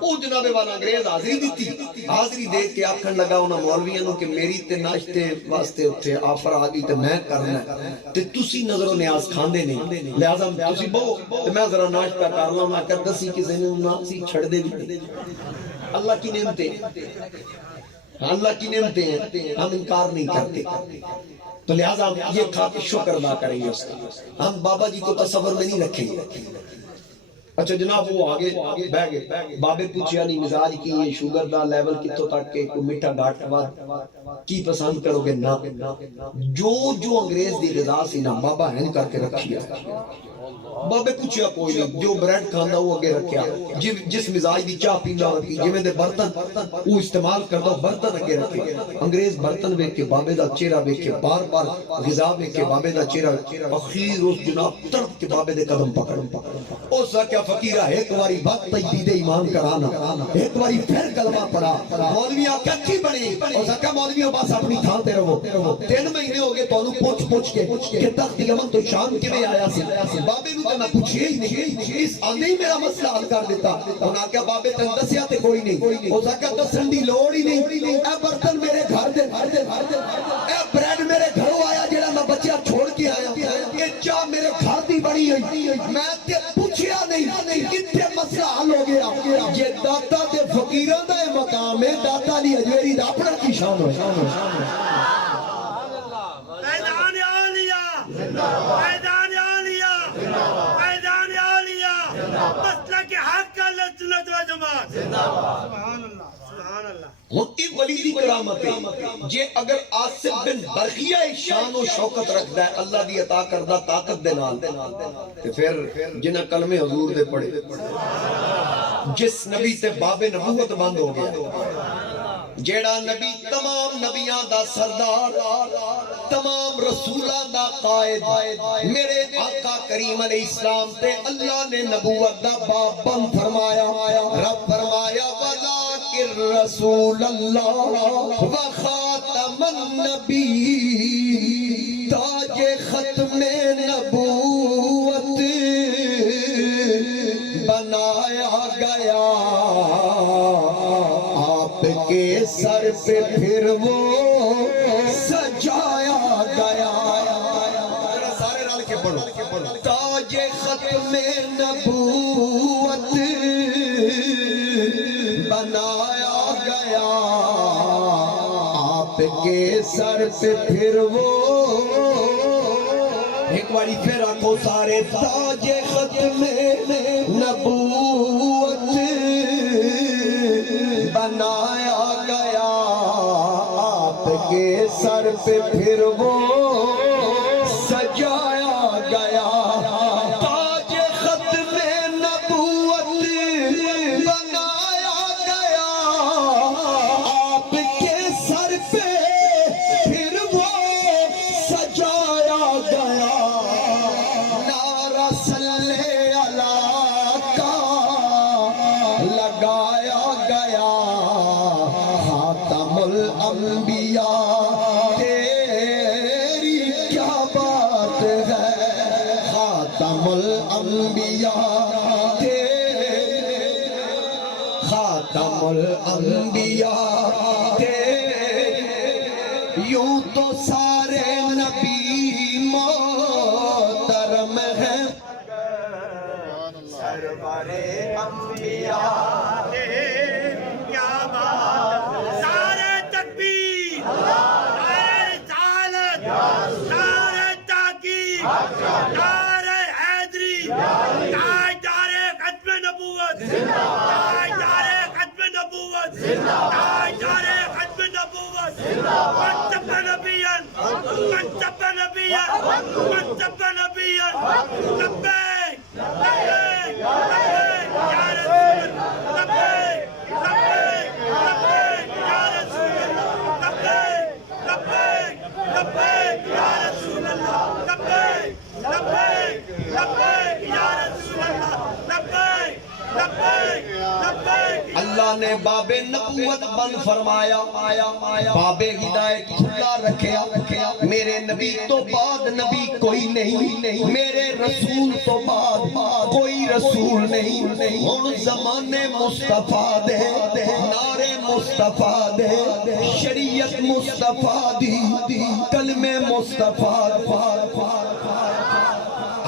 او جناب والا انگریز حاضری دیتی حاضری دے کے آکھن لگا انہاں مولویاں نو کہ میری تے ناشتے واسطے اتھے آفر آگئی تے میں کرنا ہے تے تسی نظر و نیاز کھاندے نہیں لہذا تسی بہو تے میں ذرا ناشتہ کر لوں نہ کر دسی کسی نے ناسی چھڑ دے بھی اللہ کی نعمتیں اللہ کی نعمتیں ہیں ہم انکار نہیں کرتے تو لہذا ہم یہ کھا کے شکر ادا کریں گے اس کا ہم بابا جی کو تصور میں نہیں رکھیں گے اچھا جناب وہ آگے بہ گئے بابے پوچھیا نہیں مزاج کی یہ شوگر دا لیول کتوں تک کہ کوئی میٹھا گھاٹ بعد کی پسند کرو گے نا جو انگریز دی غذا سی نا بابا ہین کر کے رکھیا بابے پوچھیا کوئی نہیں جو بریڈ کھاندا وہ اگے رکھیا جس مزاج دی چاہ پیندا ہوتی جویں دے برتن وہ استعمال کردا برتن اگے رکھے انگریز برتن ویکھ کے بابے دا چہرہ ویکھ کے بار بار غذا ویکھ کے بابے دا چہرہ اخیر اس جناب تڑپ کے بابے دے قدم پکڑ اس کا کیا فقیرہ ایک باری بات تجدید ایمان کرانا ایک باری پھر کلمہ پڑھا مولوی آکھا کی بنی اور سکا مولویوں بس اپنی تھان تے رہو 3 مہینے ہو گئے تو انہوں پوچھ کے کہ تخت یمن تو شام کے میں آیا سی بابے نو تے میں پوچھے ہی نہیں اس آنے ہی میرا مسئلہ حل کر دیتا انہوں آکھا بابے تن دسیا تے کوئی نہیں اور سکا دسن دی لوڑ ہی نہیں اے برتن میرے گھر دے اے بریڈ میرے گھروں آیا جڑا میں بچہ چھوڑ کے آیا یہ چاہ میرے گھر دی بڑی ہوئی میں تے پوچھیا نہیں کتنے مسئلہ حل ہو گیا یہ داتا تے فقیران دا مقام ہے داتا علی اجویری دا اپنا کی شان ہے فیضان عالیہ فیضان عالیہ فیضان عالیہ مسلک حق اہل سنت و جماعت سبحان اللہ سبحان اللہ ہوتی ولیدی کرامت ہے یہ اگر آصف بن برقیہ شان و شوکت رکھتا ہے اللہ دی عطا کردہ طاقت دے نال تے پھر جنہ کلمے حضور دے پڑھے جس نبی تے باب نبوت بند ہو گیا جیڑا نبی تمام نبیاں دا سردار تمام رسولاں دا قائد میرے آقا کریم علیہ السلام تے اللہ نے نبوت دا باب بند فرمایا رب فرمایا وَلَٰكِن رسول اللہ وخاتم النبی تاج ختم نبوت بنایا گیا آپ کے سر پہ پھر وہ سجایا گیا سارے رل کے پڑھو تاج ختم نبوت بنایا گیا آپ کے سر پہ پھر وہ ایک باری پھر آنکھوں سارے تاج ختم نبوت بنایا گیا آپ کے سر پہ پھر وہ سجایا گیا تاج ختم نبوت بنایا گیا آپ کے سر پہ پھر وہ سجایا گیا نعرہ صلی اللہ کا لگایا گیا خاتم الانبیاء تیری کیا بات ہے خاتم الانبیاء خاتم الانبیاء یوں تو سارے نبی محترم ہیں سرور انبیاء کیا بات سارے تکبیر سارے رسالت سارے تحقیق سارے حیدری تاجدار ختم نبوت تاجدار ختم نبوت تاجدار ختم نبوت من تب نبیا من تب نبیا من تب نبیا لبیک لبیک لبیک یا رسول لبیک لبیک لبیک یا رسول لبیک لبیک لبیک یا رسول اللہ لبیک لبیک لبیک یا رسول اللہ لبیک لبیک لبیک اللہ نے باب نبوت بند فرمایا باب ہدایت کھلا رکھیا میرے نبی تو بعد نبی کوئی نہیں میرے رسول تو بعد کوئی رسول نہیں ہن زمانے مصطفیٰ دے نعرے مصطفیٰ دے شریعت مصطفیٰ دی کلمے مصطفیٰ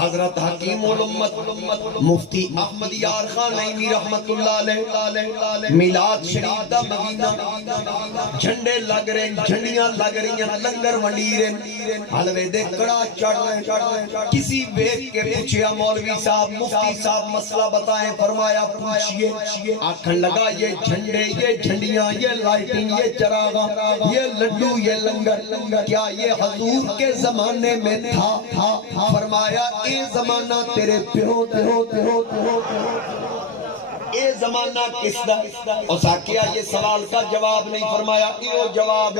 حضرت حکیم الامت مفتی احمد یار خان نعیمی رحمت اللہ علیہ میلاد شریف دا مہینہ جھنڈے لگ رہے جھنڈیاں لگ رہی ہیں لنگر ونڈی رہے حلوے دے کڑا چڑھ رہے کسی بیک کے پوچھیا مولوی صاحب مفتی صاحب مسئلہ بتائیں فرمایا پوچھئے آکھن لگا یہ جھنڈے یہ جھنڈیاں یہ لائٹنگ یہ چراغاں یہ لڈو یہ لنگر کیا یہ حضور کے زمانے میں تھا فرمایا اے زمانہ تیرے پیو اے زمانہ کس دا اس آکیا یہ سوال کا جواب نہیں فرمایا یہ جواب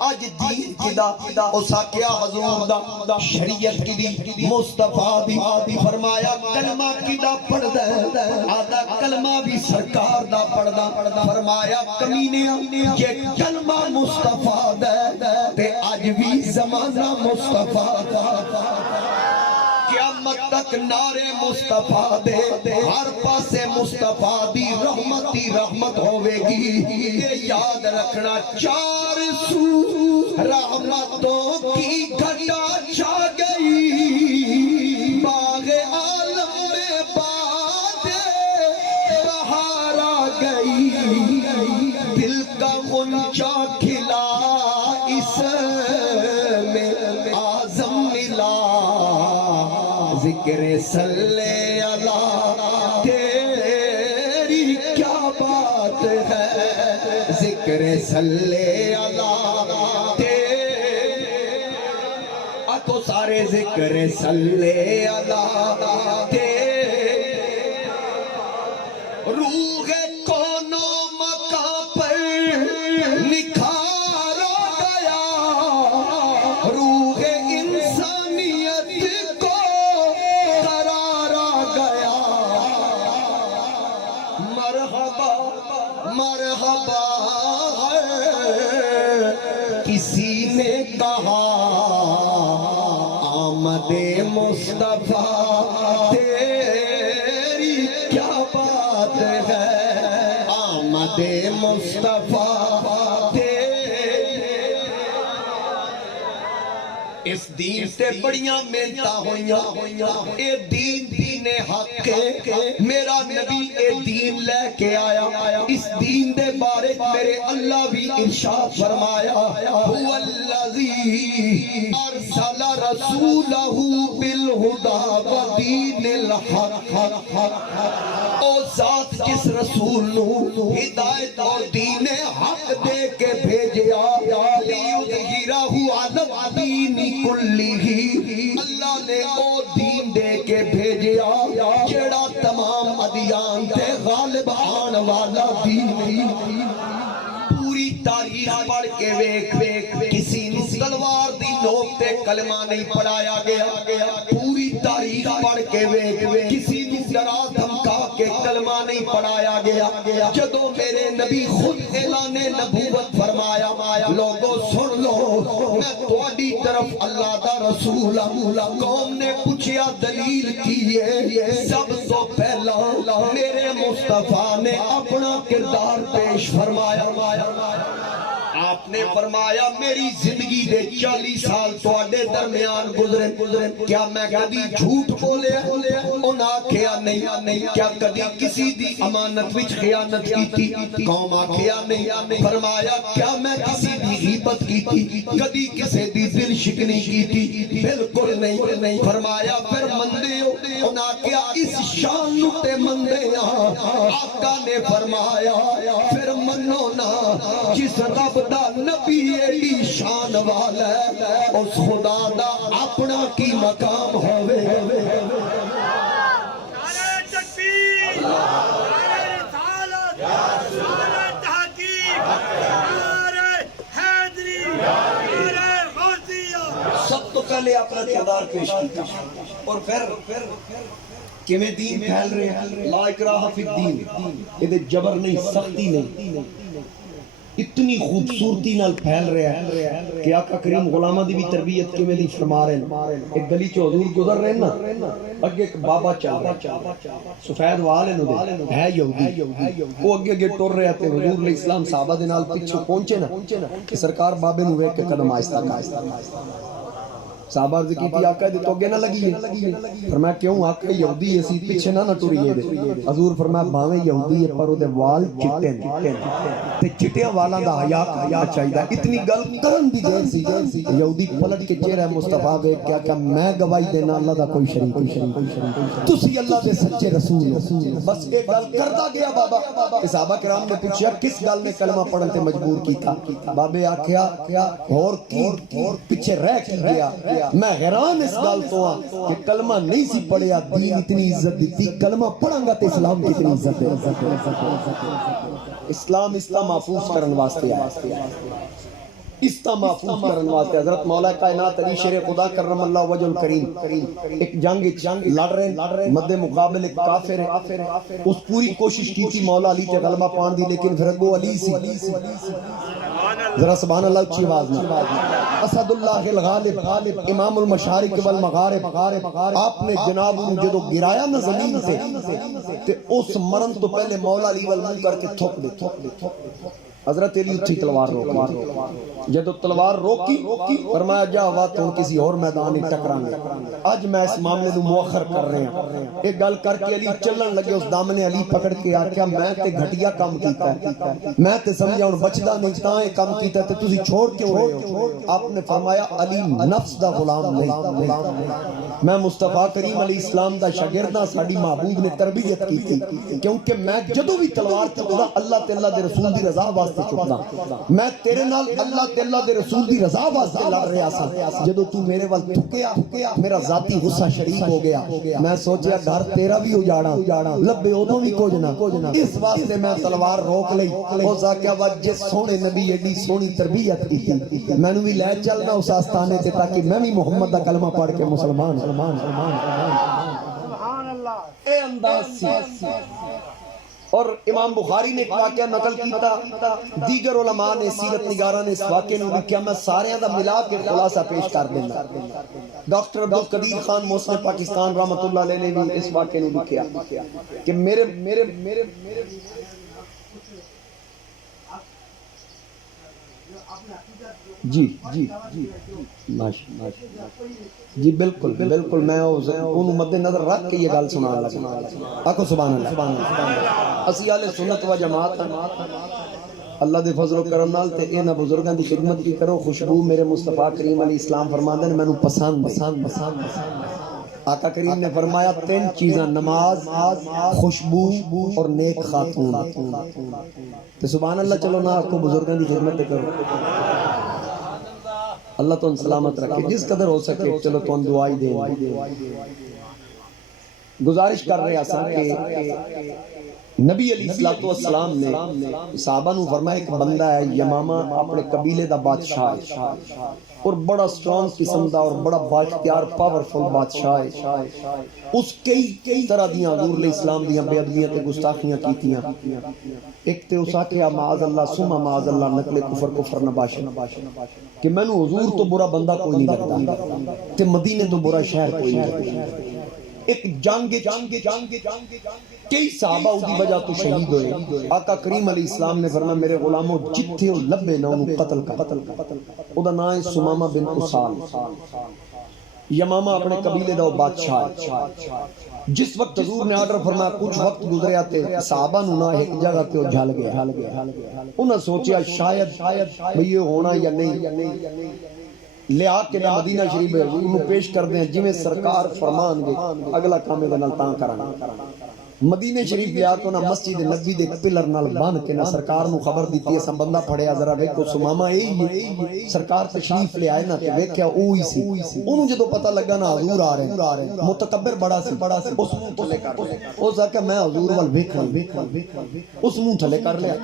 آج دین کی دا اس آکیا حضور دا شریعت کی دی مصطفیٰ دی فرمایا کلمہ کی دا پڑھ دے آدھا کلمہ بھی سرکار دا پڑھ دا فرمایا کمینیاں یہ کلمہ مصطفیٰ دے تے آج بھی زمانہ مصطفیٰ دا قیامت تک نعرے مصطفیٰ دے ہر پاسے مصطفیٰ دی رحمت ہوئے گی یہ یاد رکھنا چار سو رحمتوں کی گھٹا چھا گئی باغ عالم میں باد بہار آ گئی دل کا غنچہ کھلا اس میں آزم ملا ذکر صلی اللہ تیری کیا بات ہے ذکر صلی اللہ تیری آتو سارے ذکر صلی اللہ تیری روح کون و مکان پر نکھارا گیا روح انسانیت کو قرارا گیا مرحبا مرحبا ہے کسی نے کہا آمد مصطفیٰ تیری کیا بات ہے آمد مصطفیٰ تیری اس دین سے بڑیاں محنتاں ہوئیاں اے دین دین حق میرا نبی اے دین لے کے آیا اس دین دے بارے میرے اللہ بھی ارشاد فرمایا هو الذی ارسل رسولہ بالہدی ودین الحق او ذات جس رسول نو ہدایت اور دین حق دے کے بھیجیا لیظہرہ علی الدین کلہ اللہ نے او دین دے کے بھیجیا جڑا تمام ادیان تے غالب آن والا دین پوری تاریخ پڑھ کے ویکھ کسی نو تلوار دی نوک تے کلمہ نہیں پڑھایا گیا پوری تاریخ پڑھ کے ویکھ کسی نو ڈرا دھمکا کے کلمہ نہیں پڑھایا گیا جدوں میرے نبی خود اعلان نبوت فرمایا لوگوں سن لو میں تہاڈی طرف اللہ دا رسول قوم نے پوچھیا دلیل کی ہے سب تو پہلا میرے مصطفیٰ نے اپنا کردار پیش فرمایا آپ نے فرمایا میری زندگی دے 40 سال تواڈے درمیان گزرے کیا میں کبھی جھوٹ بولے انہاں کیا نہیں کیا کبھی کسی دی امانت وچ خیانت کیتی قوم آکھیا نہیں فرمایا کیا میں کسی دی غیبت کیتی کبھی کسی دی دل شکنی کیتی بالکل نہیں فرمایا پھر مندے ہو انہاں کیا اس شان تے مندے آقا نے فرمایا پھر منو نا جس رب دا نبی ایڈی شان والا ہے اس خدا دا اپنا کی مقام ہوئے نعرہ تکبیر نعرہ رسالت نعرہ تحقیق نعرہ حیدری نعرہ غوثیہ سب تو پہلے اپنا کردار پیش کیتا اور پھر کیویں دین پھیل رہے ہیں لا اکراہ فی الدین یہ جبر نہیں سختی نہیں اتنی خوبصورتی نال پھیل رہا ہے کہ آقا کریم غلامہ دی بھی تربیت کے میں دی فرما رہے ہیں ایک گلی چو حضور گزر رہے ہیں نا اگے ایک بابا چل رہا سفید والے نو دے ہے یہودی وہ اگے ٹر رہے تھے حضور علیہ السلام صحابہ دے نال پیچھے پہنچے نا کہ سرکار بابے نو ویکھ کے قدم آہستہ صحابہ عرض کیتی آقا دے تو اگے نہ لگی ہے فرمایا کیوں آقا یہودی اسی پیچھے نہ ٹریے دے حضور فرمایا باویں یہودی ہے پر او دے وال چٹے نے تے چٹیاں والاں دا حیا چاہیدا اتنی گل کرن دی گل سی یہودی پلٹ کے چہرہ مصطفیٰ ویکھ کے کہ میں گواہی دینا اللہ دا کوئی شریک تسی اللہ دے سچے رسول ہو بس ایک گل کردا گیا بابا صحابہ کرام نے پوچھا کس گل نے کلمہ پڑھن تے مجبور کیتا بابے آکھیا اور کی پیچھے رہ کے گیا میں حیران اس گل تو ہاں کہ کلمہ نہیں سی پڑھیا دین اتنی عزت دیتی، کلمہ پڑھاں گا تے اسلام کی اتنی عزت ہے۔ اسلام اس کا محفوظ کرن واسطے آیا، اس کا محفوظ کرن واسطے حضرت مولا کائنات علی شیر خدا کرم اللہ وجہ الکریم ایک جنگ لڑ رہے، مد مقابل ایک کافر ہے، اس پوری کوشش کی تھی مولا علی تے غلبہ پان دی، لیکن پھر اگو علی سی، ذرا سبحان اللہ اچھی آواز نہ، اسد اللہ الغالب امام المشارق والمغارب، آپ نے جناب انہوں جدو گرایا نا زمین تے اس مرن تو پہلے مولا علی والمن کر کے تھوک دے، حضرت علی اتھی تلوار روکی، جدو تلوار روکی فرمایا جا ہوا تو کسی اور میدان ہی ٹکران گے، آج میں اس معاملے نو مؤخر کر رہے ہیں۔ ایک گل کر کے علی چلن لگے، اس دامن علی پکڑ کے آکیا میں تے گھٹیا کام کیتا ہے، میں تے سمجھا ہوں بچدا نہیں تاں یہ کام کیتا ہے تے تسی چھوڑ کیوں رہے ہو؟ آپ نے فرمایا علی نفس دا غلام نہیں، میں مصطفیٰ کریم علیہ السلام دا شاگرداں، ساڈی محبوب نے تربیت کی تھی، کیونکہ میں جدو بھی تلوار چکدا اللہ تے اللہ دے رسول دی رضا واسطے چکنا، میں تیرے نال اللہ تے اللہ دے رسول دی رضا واسطے لڑ رہا سا، جدو تو میرے وال تھکیا میرا ذاتی غصہ شریک ہو گیا، میں سوچیا گھر تیرا بھی اجاڑا لبے ادوں بھی کچھ نہ، اس واسطے میں تلوار روک لئی، ہو سکیا وجہ سونے نبی ایڈی سونی تربیت کی تھی، میں نو بھی لے چلنا اس آستانے تے تاکہ میں بھی محمد دا کلمہ پڑھ کے مسلمان اے انداز سی۔ اور امام بخاری نے ایک واقعہ نقل کیتا، دیگر علماء نے سیرت نگارہ نے اس واقعے نے لکھیا، میں سارے دا ملا کے خلاصہ پیش کر دینا۔ ڈاکٹر عبدالقدیر خان محسن پاکستان رحمت اللہ علیہ نے بھی اس واقعے نے لکھیا کہ میرے جی جی بالکل میں انہوں مد نظر رکھ کے یہ گل سنا لگا، آکھو سبحان اللہ۔ اسی اہل سنت و جماعت اللہ دے فضل و کرم نال تے انہاں بزرگاں دی خدمت کی کرو، خوشبو میرے مصطفیٰ کریم علیہ السلام فرماندے نے مینوں پسند۔ آقا کریم نے فرمایا 3 چیزاں، نماز، خوشبو اور نیک خاتون۔ تے سبحان اللہ چلو نہ آکھو بزرگاں دی خدمت کرو، اللہ تو ان سلامت رکھے، جس قدر ہو سکے چلو تو ان دعائی دیں۔ گزارش کر رہے آسان کہ نبی علیہ السلام نے صحابہ نو فرمایا ایک بندہ ہے یمامہ اپنے قبیلے دا بادشاہ ہے اور بڑا سٹرونگ قسم دا اور بڑا بااختیار پاورفل بادشاہ ہے، اس کئی طرح دیاں حضور علیہ السلام دیاں بے ادبیاں تے گستاخیاں کیتیاں، ایک تے اس آکھیا معاذ اللہ سما معاذ اللہ نقل کفر نباشن کہ میں نو حضور تو برا بندہ کوئی نہیں لگتا تے مدینے تو برا شہر کوئی نہیں لگتا۔ ایک جنگ کئی صحابہ اُدی وجہ تو شہید ہوئے، آقا کریم علیہ السلام نے فرمایا میرے غلاموں جتھے ہو لبے نہ انہوں قتل کر، او دا نام ہے سمامہ بن اسال، یمامہ اپنے قبیلے دا بادشاہ ہے۔ جس وقت حضور نے آرڈر فرمایا کچھ وقت گزرے آتے صحابہ نو نہ ایک جگہ تے جھل گیا، انہاں سوچیا شاید یہ ہونا یا نہیں، لے آ کے مدینہ شریف انہوں پیش کر دیں جی میں سرکار فرمان گے اگلا کامے دا نلتان کرانا۔ مدینہ شریف لے آ کے انہاں مسجد نبی دے پلر نال باندھ کے نہ سرکار نو خبر دیتی ہے سا بندہ پڑھیا ذرا ویکھو سمامہ اے سرکار تشریف لے آئے نا تے ویکھیا اوہی سی، انہوں جدو پتہ لگا نا حضور آ رہے ہیں، متکبر بڑا سی، اس منہ تھلے کر لیا، او سکا میں حضور وال ویکھاں، اس منہ تھلے کر لیا۔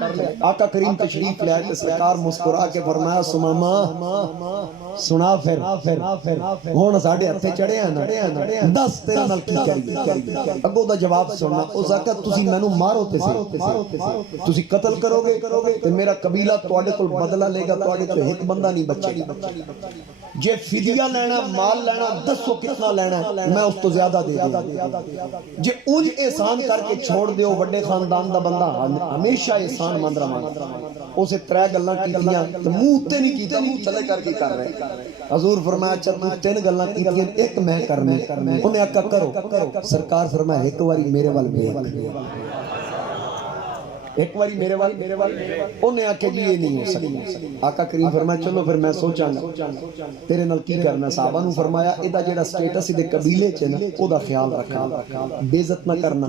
آقا کریم تشریف لے آئے تے سرکار مسکرا کے فرمایا سمامہ سنا پھر ہون ساڑھے ہتھے چڑھے ہیں نا، دس تیرا نال کی کری، اگو دا جواب سننا، اس آقا تسی میں نو مارو تے سے تسی قتل کرو گے تے میرا قبیلہ توڑے کل بدلہ لے گا، توڑے تو ایک بندہ نہیں بچے گا، جے فدیہ لینا مال لینا دسو کتنا لینا میں اس تو زیادہ دے دوں، جے ان احسان کر کے چھوڑ دیو وڈے خاندان دا بندہ ہمیشہ احسان مند رہا، اسے 3 گلاں کیتیاں تو منہ تے نہیں کیتا، منہ چلے کر کے کر رہے۔ حضور فرمایا چل تو 3 گلاں کیتیاں ایک میں کرنے، انہیں آقا کرو، سرکار فرمایا ایک واری میرے وال بیک، ایک باری میرے وال انہیں آکے جی یہ نہیں ہو سکتا. آقا کریم فرمایا چلو پھر میں سوچاں گا تیرے نال کی کرنا. صحابہ نو فرمایا ایدہ جیڑا سٹیٹس دے قبیلے چے نا او دا خیال رکھنا, بے عزت نہ کرنا.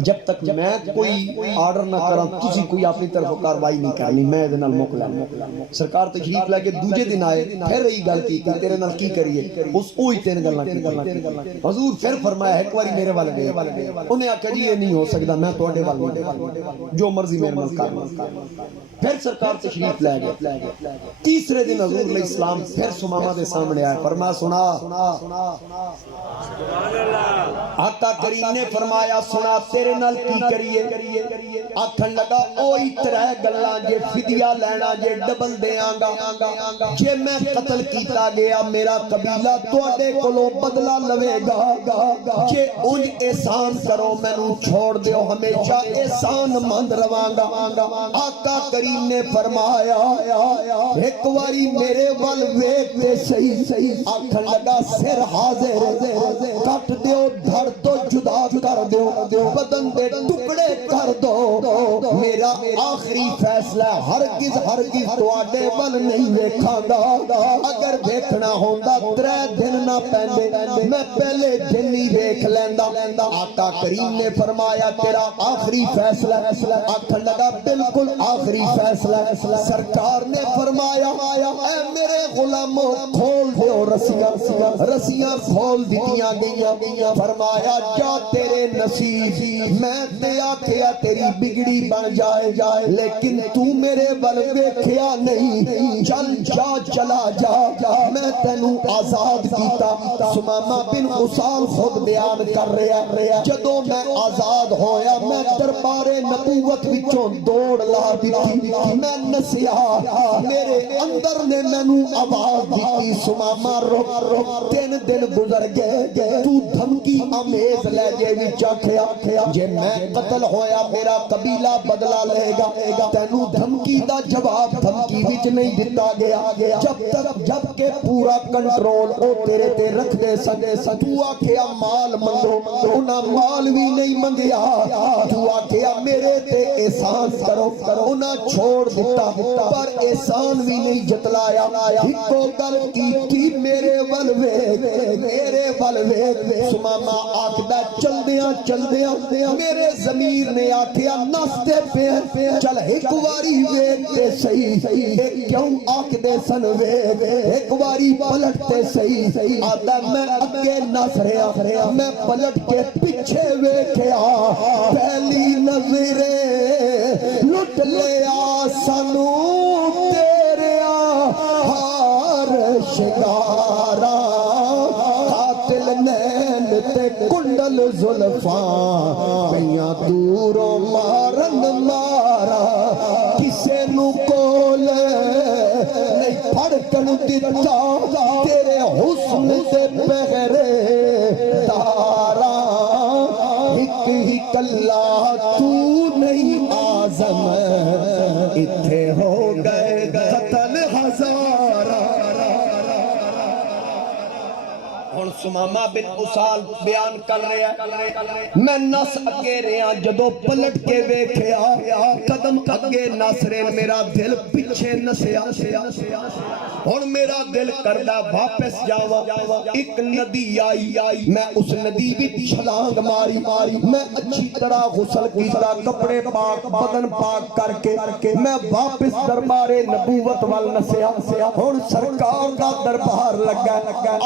جب تک میں کوئی آرڈر نہ کراں تسی کوئی اپنی طرف کاروائی نہیں کرنی, میں دے نال موک لینا. سرکار تشریف لے کے دوجے دن آئے, پھر رہی گل کی تیرے نال کی کریے, اس اوہی تین گلاں کی. حضور پھر فرمایا ایک باری میرے وال گئے, انہیں آکھیا جی یہ نہیں ہو سکتا, میں تواڈے وال نہیں, جو مرضی میرے نال کرنا. پھر سرکار تشریف لے گئے. تیسرے دن حضور علیہ السلام پھر سمامہ دے سامنے آئے, فرمایا سنا. آقا کریم نے فرمایا سنا تیرے نال کی کریے. آکھن لگا اوہی ترے گلاں, جے فدیہ لینا جے ڈبل دیاں گا, جے میں قتل کیتا گیا میرا قبیلہ تواڈے کولوں بدلہ لوے گا, جے ان احسان کرو مینوں چھوڑ دیو ہمیشہ احسان مند رواں گا. آقا کریم نے فرمایا ایک واری میرے ول ویکھ تے صحیح. آکھن لگا سر حاضر, کٹ دیو دھڑ تو جدا کر دیو, بدن دے ٹکڑے کر دو, میرا آخری فیصلہ ہرگز تواڈے ول نہیں ویکھاں گا. اگر ویکھنا ہوندا 3 دن نہ پیندے, میں پہلے دن ہی ویکھ لیندا. آقا کریم نے فرمایا تیرا آخری فیصلہ. آکھن لگا بالکل آخری فیصلہ. سرکار نے فرمایا اے میرے غلاموں کھول دیو رسیاں کھول دتیاں گئیاں. فرمایا جا تیرے نصیب, میں تے آکھیا تیری بگڑی بن جائے, لیکن تو میرے ول ویکھیا نہیں, چلا جا, میں تینوں آزاد کیتا. سمامہ بن اسال خود بیان کر رہا, جدوں میں آزاد ہویا میں دربار نبوت وچوں دوڑ لا دتی, میں نسیا, میرے اندر نے مینوں آواز دیتی سمامہ رو. 3 دن گزر گئے, تو دھمکی امیز لہجے وچ آکھیا جے میں قتل ہویا میرا قبیلہ بدلہ لے گا. تینوں دھمکی دا جواب دھمکی وچ نہیں دتا گیا, جب کہ پورا کنٹرول او تیرے تے رکھ دے سکے. تو آکھیا مال منگو, انہاں مال بھی نہیں منگیا. تو آکھیا میرے تے احسان کرو, انہاں چھوڑ دیتا, پر احسان بھی نہیں جتلایا. ہکو گل کی میرے ول ویکھ. سمامہ آکھدا چلدیاں میرے ضمیر نے آکھیا نستے پہ چل ایک واری ویکھ تے صحیح, کیوں آکھدے سن ویکھ ایک واری پلٹ تے صحیح. آدا میں اگے نس رہا, میں پلٹ کے پیچھے ویکھیا, پہلی نظرے لٹ لیا سانو تیریا ہار شگارا, قاتل نین تے کنڈل زلفاں پیاں دوروں مارا, کسے نو کول نہیں پھڑکن دتا تیرے حسن تے پہرے دارا. ایک ہی کلا تو نہیں آزم, اتھے ہو گئے قتل ہزارہ. سمامہ بن اسال بیان کر رہا, میں نس اگے رہا, جدو پلٹ کے ویکھیا قدم اگے نس رہے, میرا دل پیچھے نسیا. ہن میرا دل کردا واپس جاواں. ایک ندی آئی, میں اس ندی وچ چھلانگ ماری, میں اچھی طرح غسل کیتا, کپڑے پاک بدن پاک کر کے میں واپس دربار نبوت وال نسیا. ہن سرکار دا دربار لگا,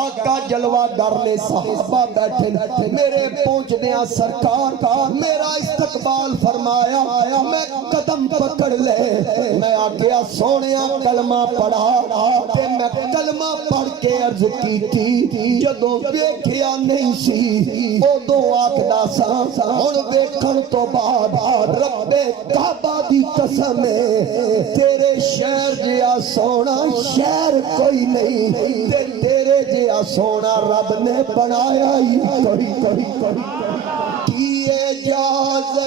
آقا جلوہ در لے صحابہ بیٹھے, میرے پہنچ دیا سرکار کا میرا استقبال فرمایا. میں قدم پکڑ لے, میں آکھیا سونیا کلمہ پڑھا, تے میں کلمہ پڑھ کے عرض کی تھی. جدوں ویکھیا نہیں سی اودوں آکھدا سا, ہن ویکھن تو بعد رب کعبہ دی قسم تیرے شہر جیا سونا شہر کوئی نہیں, تیرے جیا سونا رب نے بنایا ہی کوئی. کی اجازت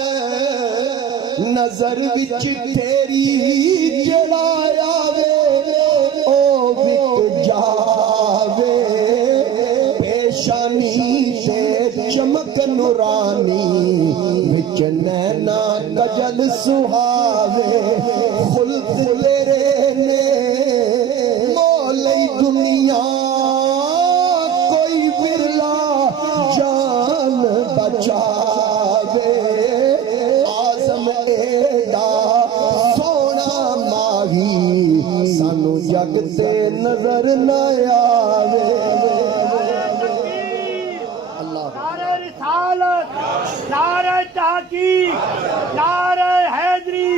نظر وچ تیری جڑا آوے او وک جاوے, پیشانی تے چمک نورانی وچ نینا کجل سہا خلد تیرے نے مولی دنیا کوئی ورلا جان بچاوے آزم ایڈا سونا ماہی سانو جگ تے نظر نہ آوے نعرہ رسالت، نعرہ تحقیق، نعرہ حیدری،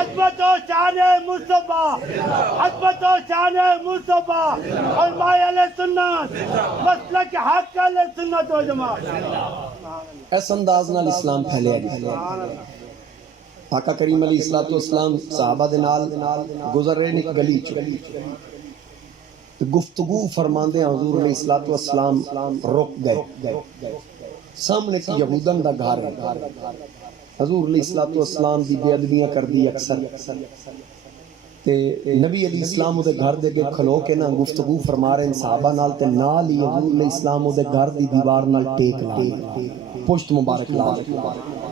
عظمت و شان مصطفیٰ، عظمت و شان مصطفیٰ، علماء اہل سنت، مسلک حق اہل سنت و جماعت۔ اس انداز نال اسلام پھیلیا گیا۔ آقا کریم علیہ الصلوۃ والسلام صحابہ دے نال گزر رہے نے گلی چ گفتگو فرماندے حضور علیہ الصلوۃ والسلام رک گئے۔ سامنے ایک یہودن دا گھر ہے۔ حضور علیہ الصلوۃ والسلام دی بے ادبیاں کردی اکثر تے نبی علیہ السلام دے گھر دے کھلو کے نا گفتگو فرما رہے صحابہ نال تے نال ہی حضور علیہ السلام دے گھر دی دیوار نال ٹیک لا پشت مبارک لا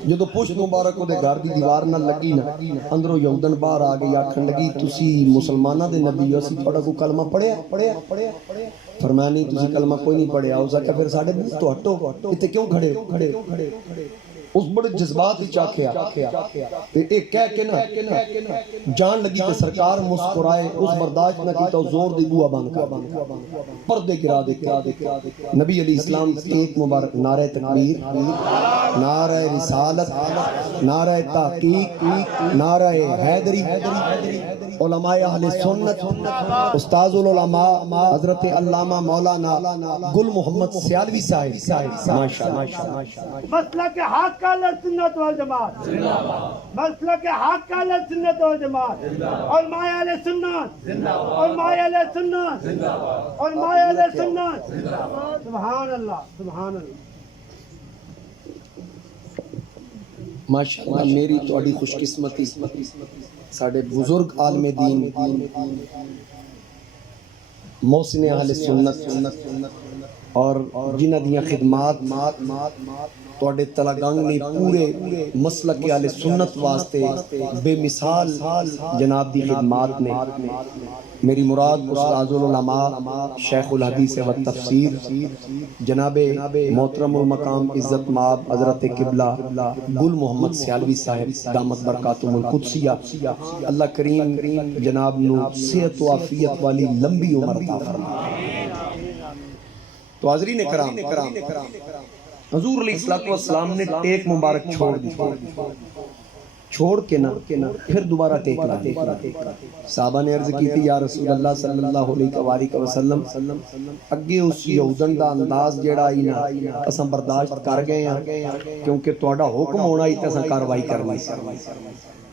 جدو پشت مبارک دے گھر دی دیوار نال لگی نا اندروں یہودن باہر آ گئی آکھن لگی تسی مسلماناں دے نبی ہو اسی تھوڑا کو کلمہ پڑھیا فرمایا نہیں تسی کلمہ کوئی نہیں پڑھیا اس آکھیا پھر ساڈے منہ تو ہٹو اتنے کیوں کھڑے ہو اس بڑے جذبات ہی چاکھیا تے ایک کہہ کے نا جان لگی تے سرکار مسکرائے اس برداشت نہ کیتا زور دی بوا بند کر پردے گرا دے نبی علیہ السلام ایک مبارک نعرہ تکبیر نعرہ رسالت نعرہ تحقیق نعرہ حیدری علماء اہل سنت استاذ العلماء حضرت علامہ مولانا گل محمد سیالوی صاحب ماشاءاللہ مسلک حق اہل سنت والجماعت، مسلک حق اہل سنت والجماعت، علماء اہل سنت، علماء اہل سنت، علماء اہل سنت، سبحان اللہ سبحان اللہ۔ ماشاءاللہ میری تواڈی خوش قسمتی ساڈے بزرگ عالم دین محسن اہل سنت اور جنہ دیاں خدمات تواڈے تلگنگ نے پورے مسلک اہل سنت واسطے بے مثال جناب دی خدمات نے میری مراد استاذ العلماء شیخ الحدیث و تفسیر جناب محترم المقام عزت مآب حضرت قبلہ گل محمد سیالوی صاحب دامت برکاتہم القدسیہ اللہ کریم جناب نو صحت و عافیت والی لمبی عمر عطا فرمائے۔ تو حاضرین کرام حضور علیہ الصلوۃ والسلام نے ٹیک مبارک چھوڑ کے نا پھر دوبارہ ٹیک لا صحابہ نے عرض کی تھی یا رسول اللہ صلی اللہ علیہ وسلم اگے اس یہودن دا انداز جیڑا ہی نا اساں برداشت کر گئے ہیں کیونکہ تہاڈا حکم ہونا ہی تے اساں کاروائی کرنی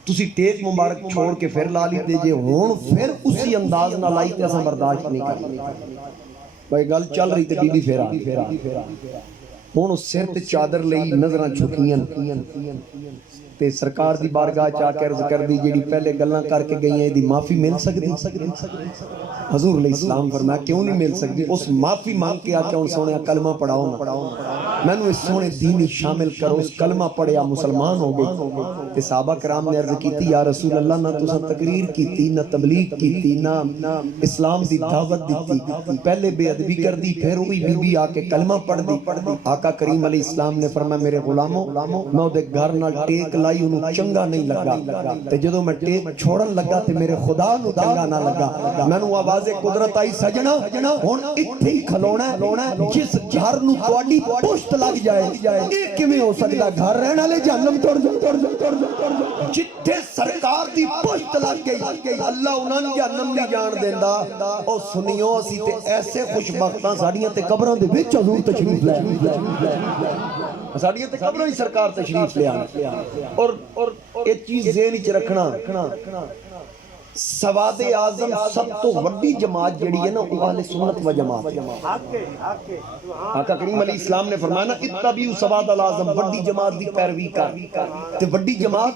تسی ٹیک مبارک چھوڑ کے پھر لا لی دے جے ہون پھر اسی انداز نہ لائی تے اساں برداشت نہیں کرنی بھائی گل چل رہی تے بی بی پھیرا ہن اس سر تے چادر لئی نظراں جھکیاں تے سرکار دی بارگاہ چا کے عرض کر دی جیڑی پہلے گلاں کر کے گئی ہیں دی معافی مل سکدی حضور علیہ السلام فرمایا کیوں نہیں مل سکدی اس معافی مانگ کے آ کے ان سونے کلمہ پڑھاؤ نا میں نے اس سونے دینی شامل کرو اس کلمہ پڑھیا مسلمان ہو گئے تے صحابہ کرام نے عرض کیتی یا رسول اللہ نہ تساں تقریر کیتی نہ تبلیغ کیتی نہ اسلام دی دعوت دیتی پہلے بے ادبی کر دی پھر وہی بی بی آ کے کلمہ پڑھ دی آقا کریم علیہ السلام نے فرمایا میرے غلاموں میں دے گھر نال ٹیک لائی انہوں چنگا نہیں لگا تے جدوں میں ٹیک چھوڑن لگا تے میرے خدا نو چنگا نہ لگا میں نو آواز قدرت آئی سجنا ہن ایتھے ہی کھلونا ہے جس گھر نو تواڈی پشت لگ جائے اے کیویں ہو سکدا گھر رہن والے جہنم توڑ جتھے سرکار دی پشت لگ گئی اللہ انہاں نوں جہنم نہیں جان دیندا او سنیو اسی تے ایسے خوش بختاں ساڈیاں تے قبراں دے وچ حضور تشریف لے ساڈیاں تے قبراں ہی سرکار تشریف لے اور ایک چیز ذہن وچ رکھنا سواد اعظم سب تو وڈی جماعت جڑی ہے نا وہ اہل سنت و جماعت ہے۔ آقا کریم علیہ السلام نے فرمایا نا اتبعوا سواد الاعظم، وڈی جماعت دی پیروی کر تے وڈی جماعت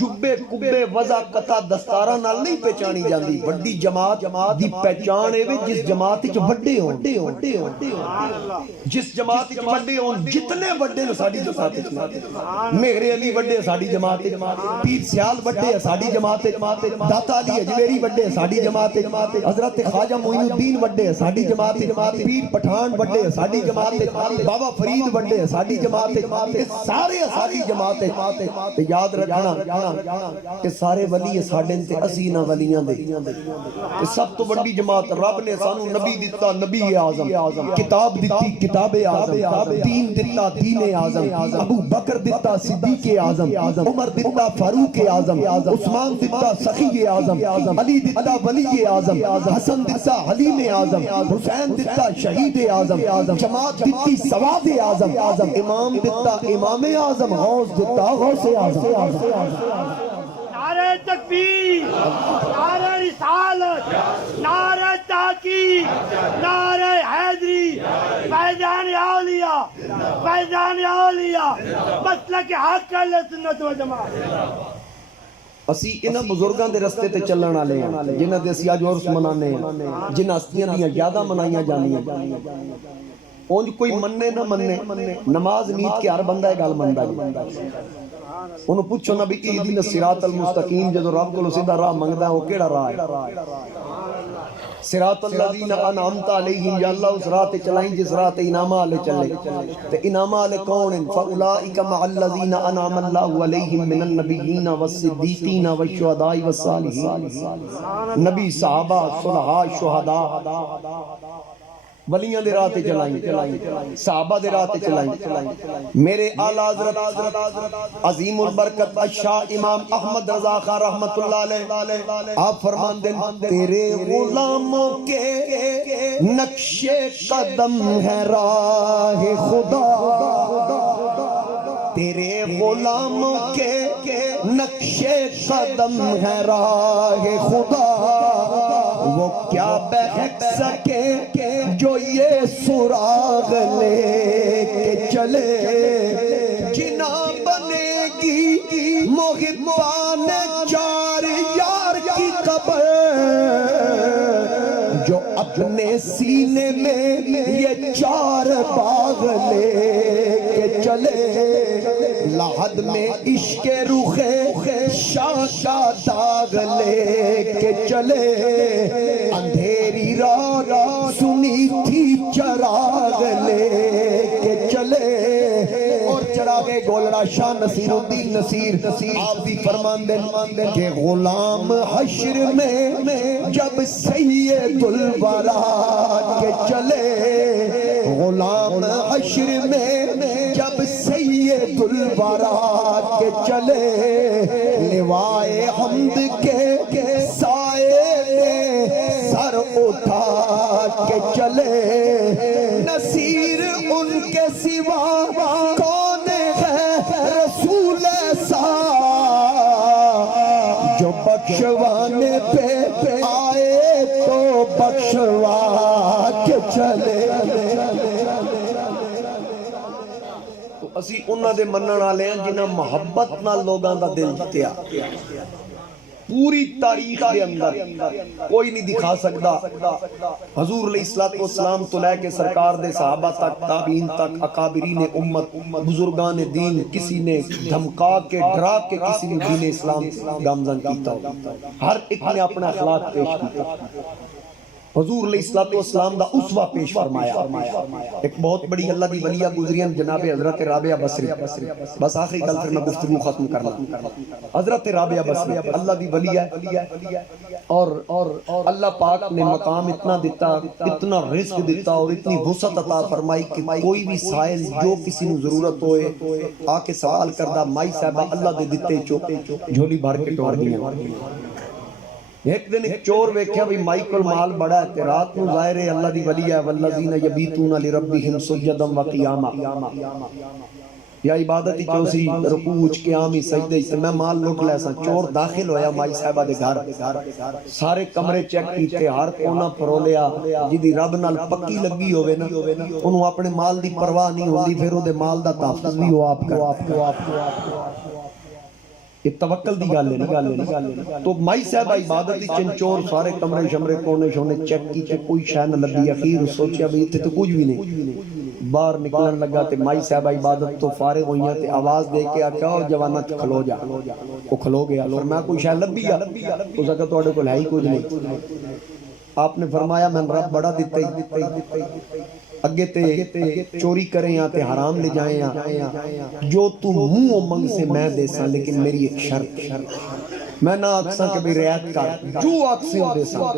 جبے کبے وضع قطع دستاراں نال نہیں پہچانی جاندی، وڈی جماعت دی پہچان اے جس جماعت وچ وڈے ہون، جس جماعت وچ وڈے ہون، جتنے وڈے نے ساڈی جماعت وچ، میرے علی وڈے ساڈی جماعت وچ، پیر سیال وڈے ساڈی جماعت وچ، داتا علی اجمیری وڈے ساڈی جماعت وچ، حضرت خواجہ معین الدین وڈے ساڈی جماعت وچ، پیر پٹھان وڈے ساڈی جماعت وچ، بابا فرید وڈے ساڈی جماعت وچ، سارے ساڈی جماعت وچ۔ تے یاد رکھنا کہ سارے ولی ساڈے تے اسی نہ ولیاں دے، تے سب تو بڑی جماعت رب نے سانو نبی دتا، نبی اعظم، کتاب دتی، کتاب اعظم، دین دتا، دین اعظم، ابو بکر دتا، صدیق اعظم، عمر دتا، فاروق اعظم، عثمان دتا، سخی اعظم، علی دتا، ولی اعظم، حسن دتا، حلیم اعظم، حسین دتا، شہید اعظم، جماعت دتی، سواد اعظم، امام دتا، امام اعظم، غوث دتا، غوث اعظم۔ نعرہ تکبیر، نعرہ رسالت، نعرہ تحقیق، نعرہ حیدری، فیضان اولیاء، فیضان اولیاء، مسلک حق اہل سنت و جماعت۔ اسی انہاں بزرگاں دے رستے تے چلن والے ہیں جنہاں دے اسی اج عرس منانے ہیں، جنہاں ہستیاں دیاں یاداں منائیاں جانیاں۔ اونج کوئی مننے نہ مننے، نماز نیت کے ہر بندہ گل مندا ہے۔ انہوں پوچھو نا بھی اہدنا الصراط المستقیم، جدو رب کو سیدھا راہ منگدا ہے وہ کیڑا راہ ہے؟ صراط الذین انعمت علیہم، یا اللہ اس راہ تے چلائیں جس راہ تے انعام والے چلے، تے انعام والے کون ہیں؟ فاولئک مع الذین انعم اللہ علیہم من النبیین والصدیقین والشہداء والصالحین۔ نبی، صحابہ، صلحاء، شہداء، ولیاں دے راہ تے چلائیں، صحابہ دے راہ تے چلائیں۔ میرے اعلیٰ حضرت عظیم البرکت الشاہ امام احمد رضا خان رحمت اللہ علیہ آپ فرماندے تیرے غلاموں کے نقش قدم ہے راہ خدا، تیرے غلاموں کے نقش قدم ہے راہ خدا، وہ کیا بہک سکے جو یہ سراغ لے کے چلے، جنا بنے گی محبان چار یار کی قبر، جو اپنے سینے میں یہ چار باغ لے کے چلے، لحد میں عشق رخ شاہ کا داغ لے کے چلے، اندھیری رات سنی تھی چراغ لے کے چلے، اور چراغ گولڑا شاہ نصیر الدین نصیر آپ بھی فرماندے کہ غلام حشر میں جب سید الورا کے چلے، غلام حشر میں جب سید الورا کے چلے، لوائے حمد کے سائے میں سر اٹھا کے چلے، نصیر ان کے سوا کون ہے رسول ایسا، جو بخشوانے پہ آئے تو بخشوا کے چلے۔ اسی انہاں دے منن والے ہیں جنہاں محبت نال لوگاں دا دل جتیا۔ پوری تاریخ دے اندر کوئی نہیں دکھا سکتا حضور علیہ السلام تو لے کے سرکار دے صحابہ تک، تابعین تک، اکابرین امت، بزرگان دین، کسی نے دھمکا کے ڈرا کے کسی نے دین اسلام گامزن کیتا ہو، ہر ایک نے اپنا اخلاق پیش کیتا، حضور علیہ السلام دا اسوہ پیش فرمایا۔ ایک بہت بڑی اللہ دی ولیہ گزریاں جناب حضرت رابعہ بصری، بس آخری گل پھر میں گفتگو ختم کرنا۔ حضرت رابعہ بصری اللہ دی ولیہ اور اللہ پاک نے مقام اتنا دیتا، اتنا رزق دیتا اور اتنی وسعت عطا فرمائی کہ کوئی بھی سائل جو کسی نو ضرورت ہوئے آ کے سوال کردہ، مائی صاحبہ اللہ دے دیتے جھولی بھر کے ٹور دیا۔ ایک دن ایک چور ویکھیا بھی مائیکل مال بڑا ہے تے رات نو ظاہر ہے اللہ دی ولی ہے، والذین یبیتون لربہم سجدا وقیاما، یا عبادت ہی چو سی رکوع قیام ہی سجدے ہی میں مال لٹ لے سا چور داخل ہویا مائی صاحبہ دے گھر سارے کمرے چیک کیتے ہر کونا پرولیا جدی رب نال پکی لگی ہوئے نا انہوں اپنے مال دی پرواہ نہیں ہوندی پھر وہ دے مال دا تحفظ بھی ہو آپ کر یہ توکل دی گالے نہیں تو مائی صاحبہ عبادت دی چن چور سارے کمرے شمرے کونے شونے چیک کی کوئی شے نہ لبھی اخیر سوچیا بھی اتنے تو کچھ بھی نہیں باہر نکلن لگا تے مائی صاحبہ عبادت تو فارغ ہوئیاں تے آواز دے کے آکھا اور جوانہ کھلو جا وہ کھلو گیا اور میں کوئی شے لبھی گا تو سکتا تو اڑے کو ہے ہی کچھ نہیں آپ نے فرمایا میں رب بڑا دیتا ہی اگے تے چوری کریں یا تے حرام لے جائیں یا جو تو منہ و منگ سے میں دے ساں لیکن میری ایک شرط میں نہ آکساں کہ بھی ریات کر جو آکسیں دے ساں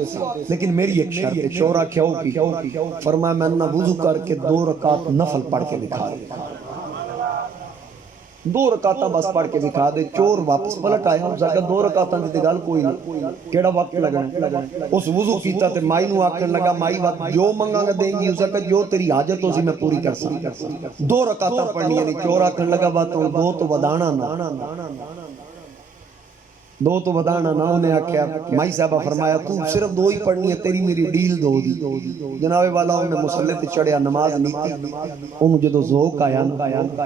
لیکن میری ایک شرط ہے چورا کیا ہو کی فرمایا میں نہ وضو کر کے 2 رکعت نفل پڑھ کے دکھا دے 2 رکعتاں بس پڑھ کے دکھا دے چور واپس پلٹ آیا اس جگہ 2 رکعتاں دی گل کوئی نہیں کیڑا وقت لگا اس وضو کیتا تے مائی نو آکھن لگا مائی وقت جو منگا گا دیں گی اس جگہ جو تیری حاجت ہو سی میں پوری کر سکتا 2 رکعتاں پڑھنی نہیں چور آکھن لگا بات 2 تو ودانا نہ 2 تو ودانا نہ انہیں آکھیا مائی صاحبہ فرمایا تو صرف 2 ہی پڑھنی ہے تیری میری ڈیل 2 دی جناب والا انہیں مسلح تے چڑھیا نماز نہیں تھی انہوں جدو ذوق آیا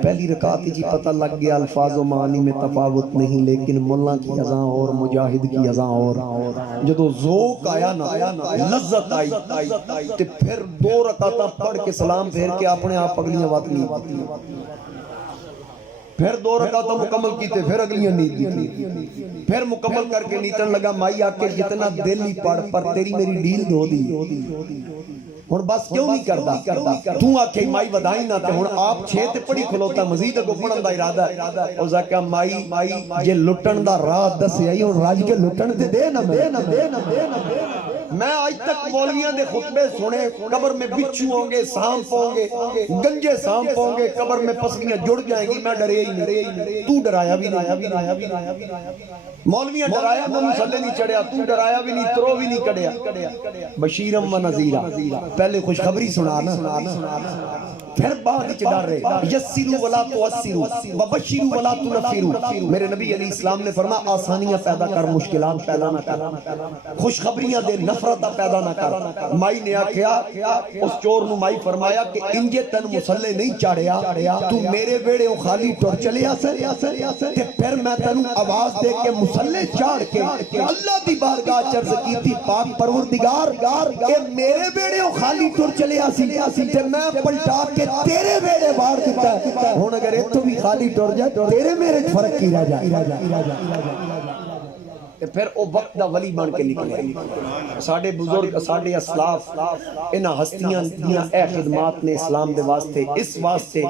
پہلی رکعت جی پتہ لگ گیا الفاظ و معانی میں تفاوت نہیں لیکن ملا کی اذان اور مجاہد کی اذان اور جدو ذوق آیا نا لذت آئی تے پھر 2 رکعتاں پڑھ کے سلام پھیر کے اپنے آپ اگلیاں بات نہیں پھر 2 رکعتاں مکمل کیتے پھر اگلیاں نیند دی پھر مکمل کر کے نیتن لگا مائی آکے جتنا دل ہی پڑھ پر تیری میری ڈیل 2 دی ہن بس کیوں نہیں کردا تو آکھے مائی ودائی نہ تے ہن آپ 6 تے پڑھی کھلوتا مزید اگوں پڑھن دا ارادہ ہے او زکا مائی جے لٹن دا راہ دسیا ہی ہن راج کے لٹن تے دے نہ میں آج تک مولویاں دے خطبے سنے قبر میں بچھو ہوں گے سانپ ہوں گے گنجے سانپ ہوں گے قبر میں پسلیاں جڑ جائیں گی میں ڈرے ہی نہیں تو ڈرایا بھی نہیں مولویاں ڈرایا میں مسلے نہیں چڑھیا تو ڈرایا بھی نہیں ترو بھی نہیں کڑیا بشیرم و نذیرہ پہلے خوشخبری سنا نا پھر بعد وچ ڈر رہے یسروا ولا تعسروا وبشروا ولا تنفروا میرے نبی علیہ السلام نے فرمایا آسانیاں پیدا کر مشکلات پیدا نہ کر خوشخبریاں دے نفرت پیدا نہ کر مائی نے آکھیا اس چور نو مائی فرمایا کہ انجے تن مسلے نہیں چاڑیا تو میرے ویڑے خالی ٹر چلیا تے پھر میں تینوں آواز دے کے مسلے چاڑ کے اللہ دی بارگاہ عرض کیتی پاک پروردگار اے میرے ویڑے خالی ٹر چلیا سی تے میں پلٹا کے تیرے ویڑے بار دیتا ہے ہون اگر ایک تو بھی خالی ٹر جائے تیرے میرے فرق کی رہ جائے پھر او وقت دا ولی بن کے نکلے ساڑھے بزرگ ساڑھے اسلاف انہا ہستیاں دیاں اے خدمات نے اسلام دے واسطے اس واسطے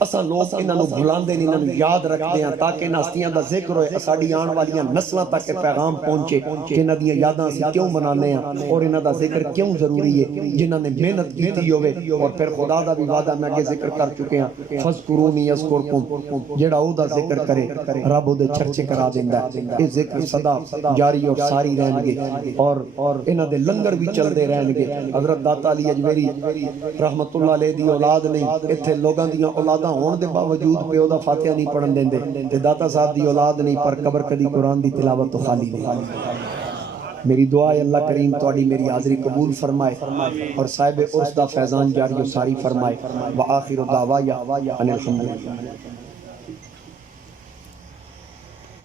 اساں لوگ انہاں نو بھلاندے نہیں انہاں نو یاد رکھتے ہیں تاکہ انہا ہستیاں دا ذکر ہوئے ساڑھی آن والیاں نسلہ تک پیغام پہنچے کہ انہاں دیاں یاداں سے کیوں بنانے ہیں اور انہاں دا ذکر کیوں ضروری ہے جنہاں نے محنت کی تھی ہوئے اور پھر خدا دا بھی وعدہ میں کے ذکر کر چکے ہیں فذکرونی یذکرکم جیڑا او دا ذکر کرے رب او دے چرچے کرا دیندا ہے یہ ذکر صدا جاری اور ساری رہن گے اور انہاں دے لنگر بھی چل دے رہن گے حضرت داتا علی اجمیری رحمت اللہ علیہ دی اولاد نہیں اتھے لوگاں دیاں اولاداں ہون دے باوجود پیو دا فاتحہ نہیں پڑھن دیندے تے داتا صاحب دی اولاد نہیں پر قبر کدی قرآن دی تلاوت تو خالی نہیں میری دعا ہے اللہ کریم تواڈی میری حاضری قبول فرمائے اور صاحب عرس دا فیضان جاری و ساری فرمائے وآخر دعوایا ان الحمدللہ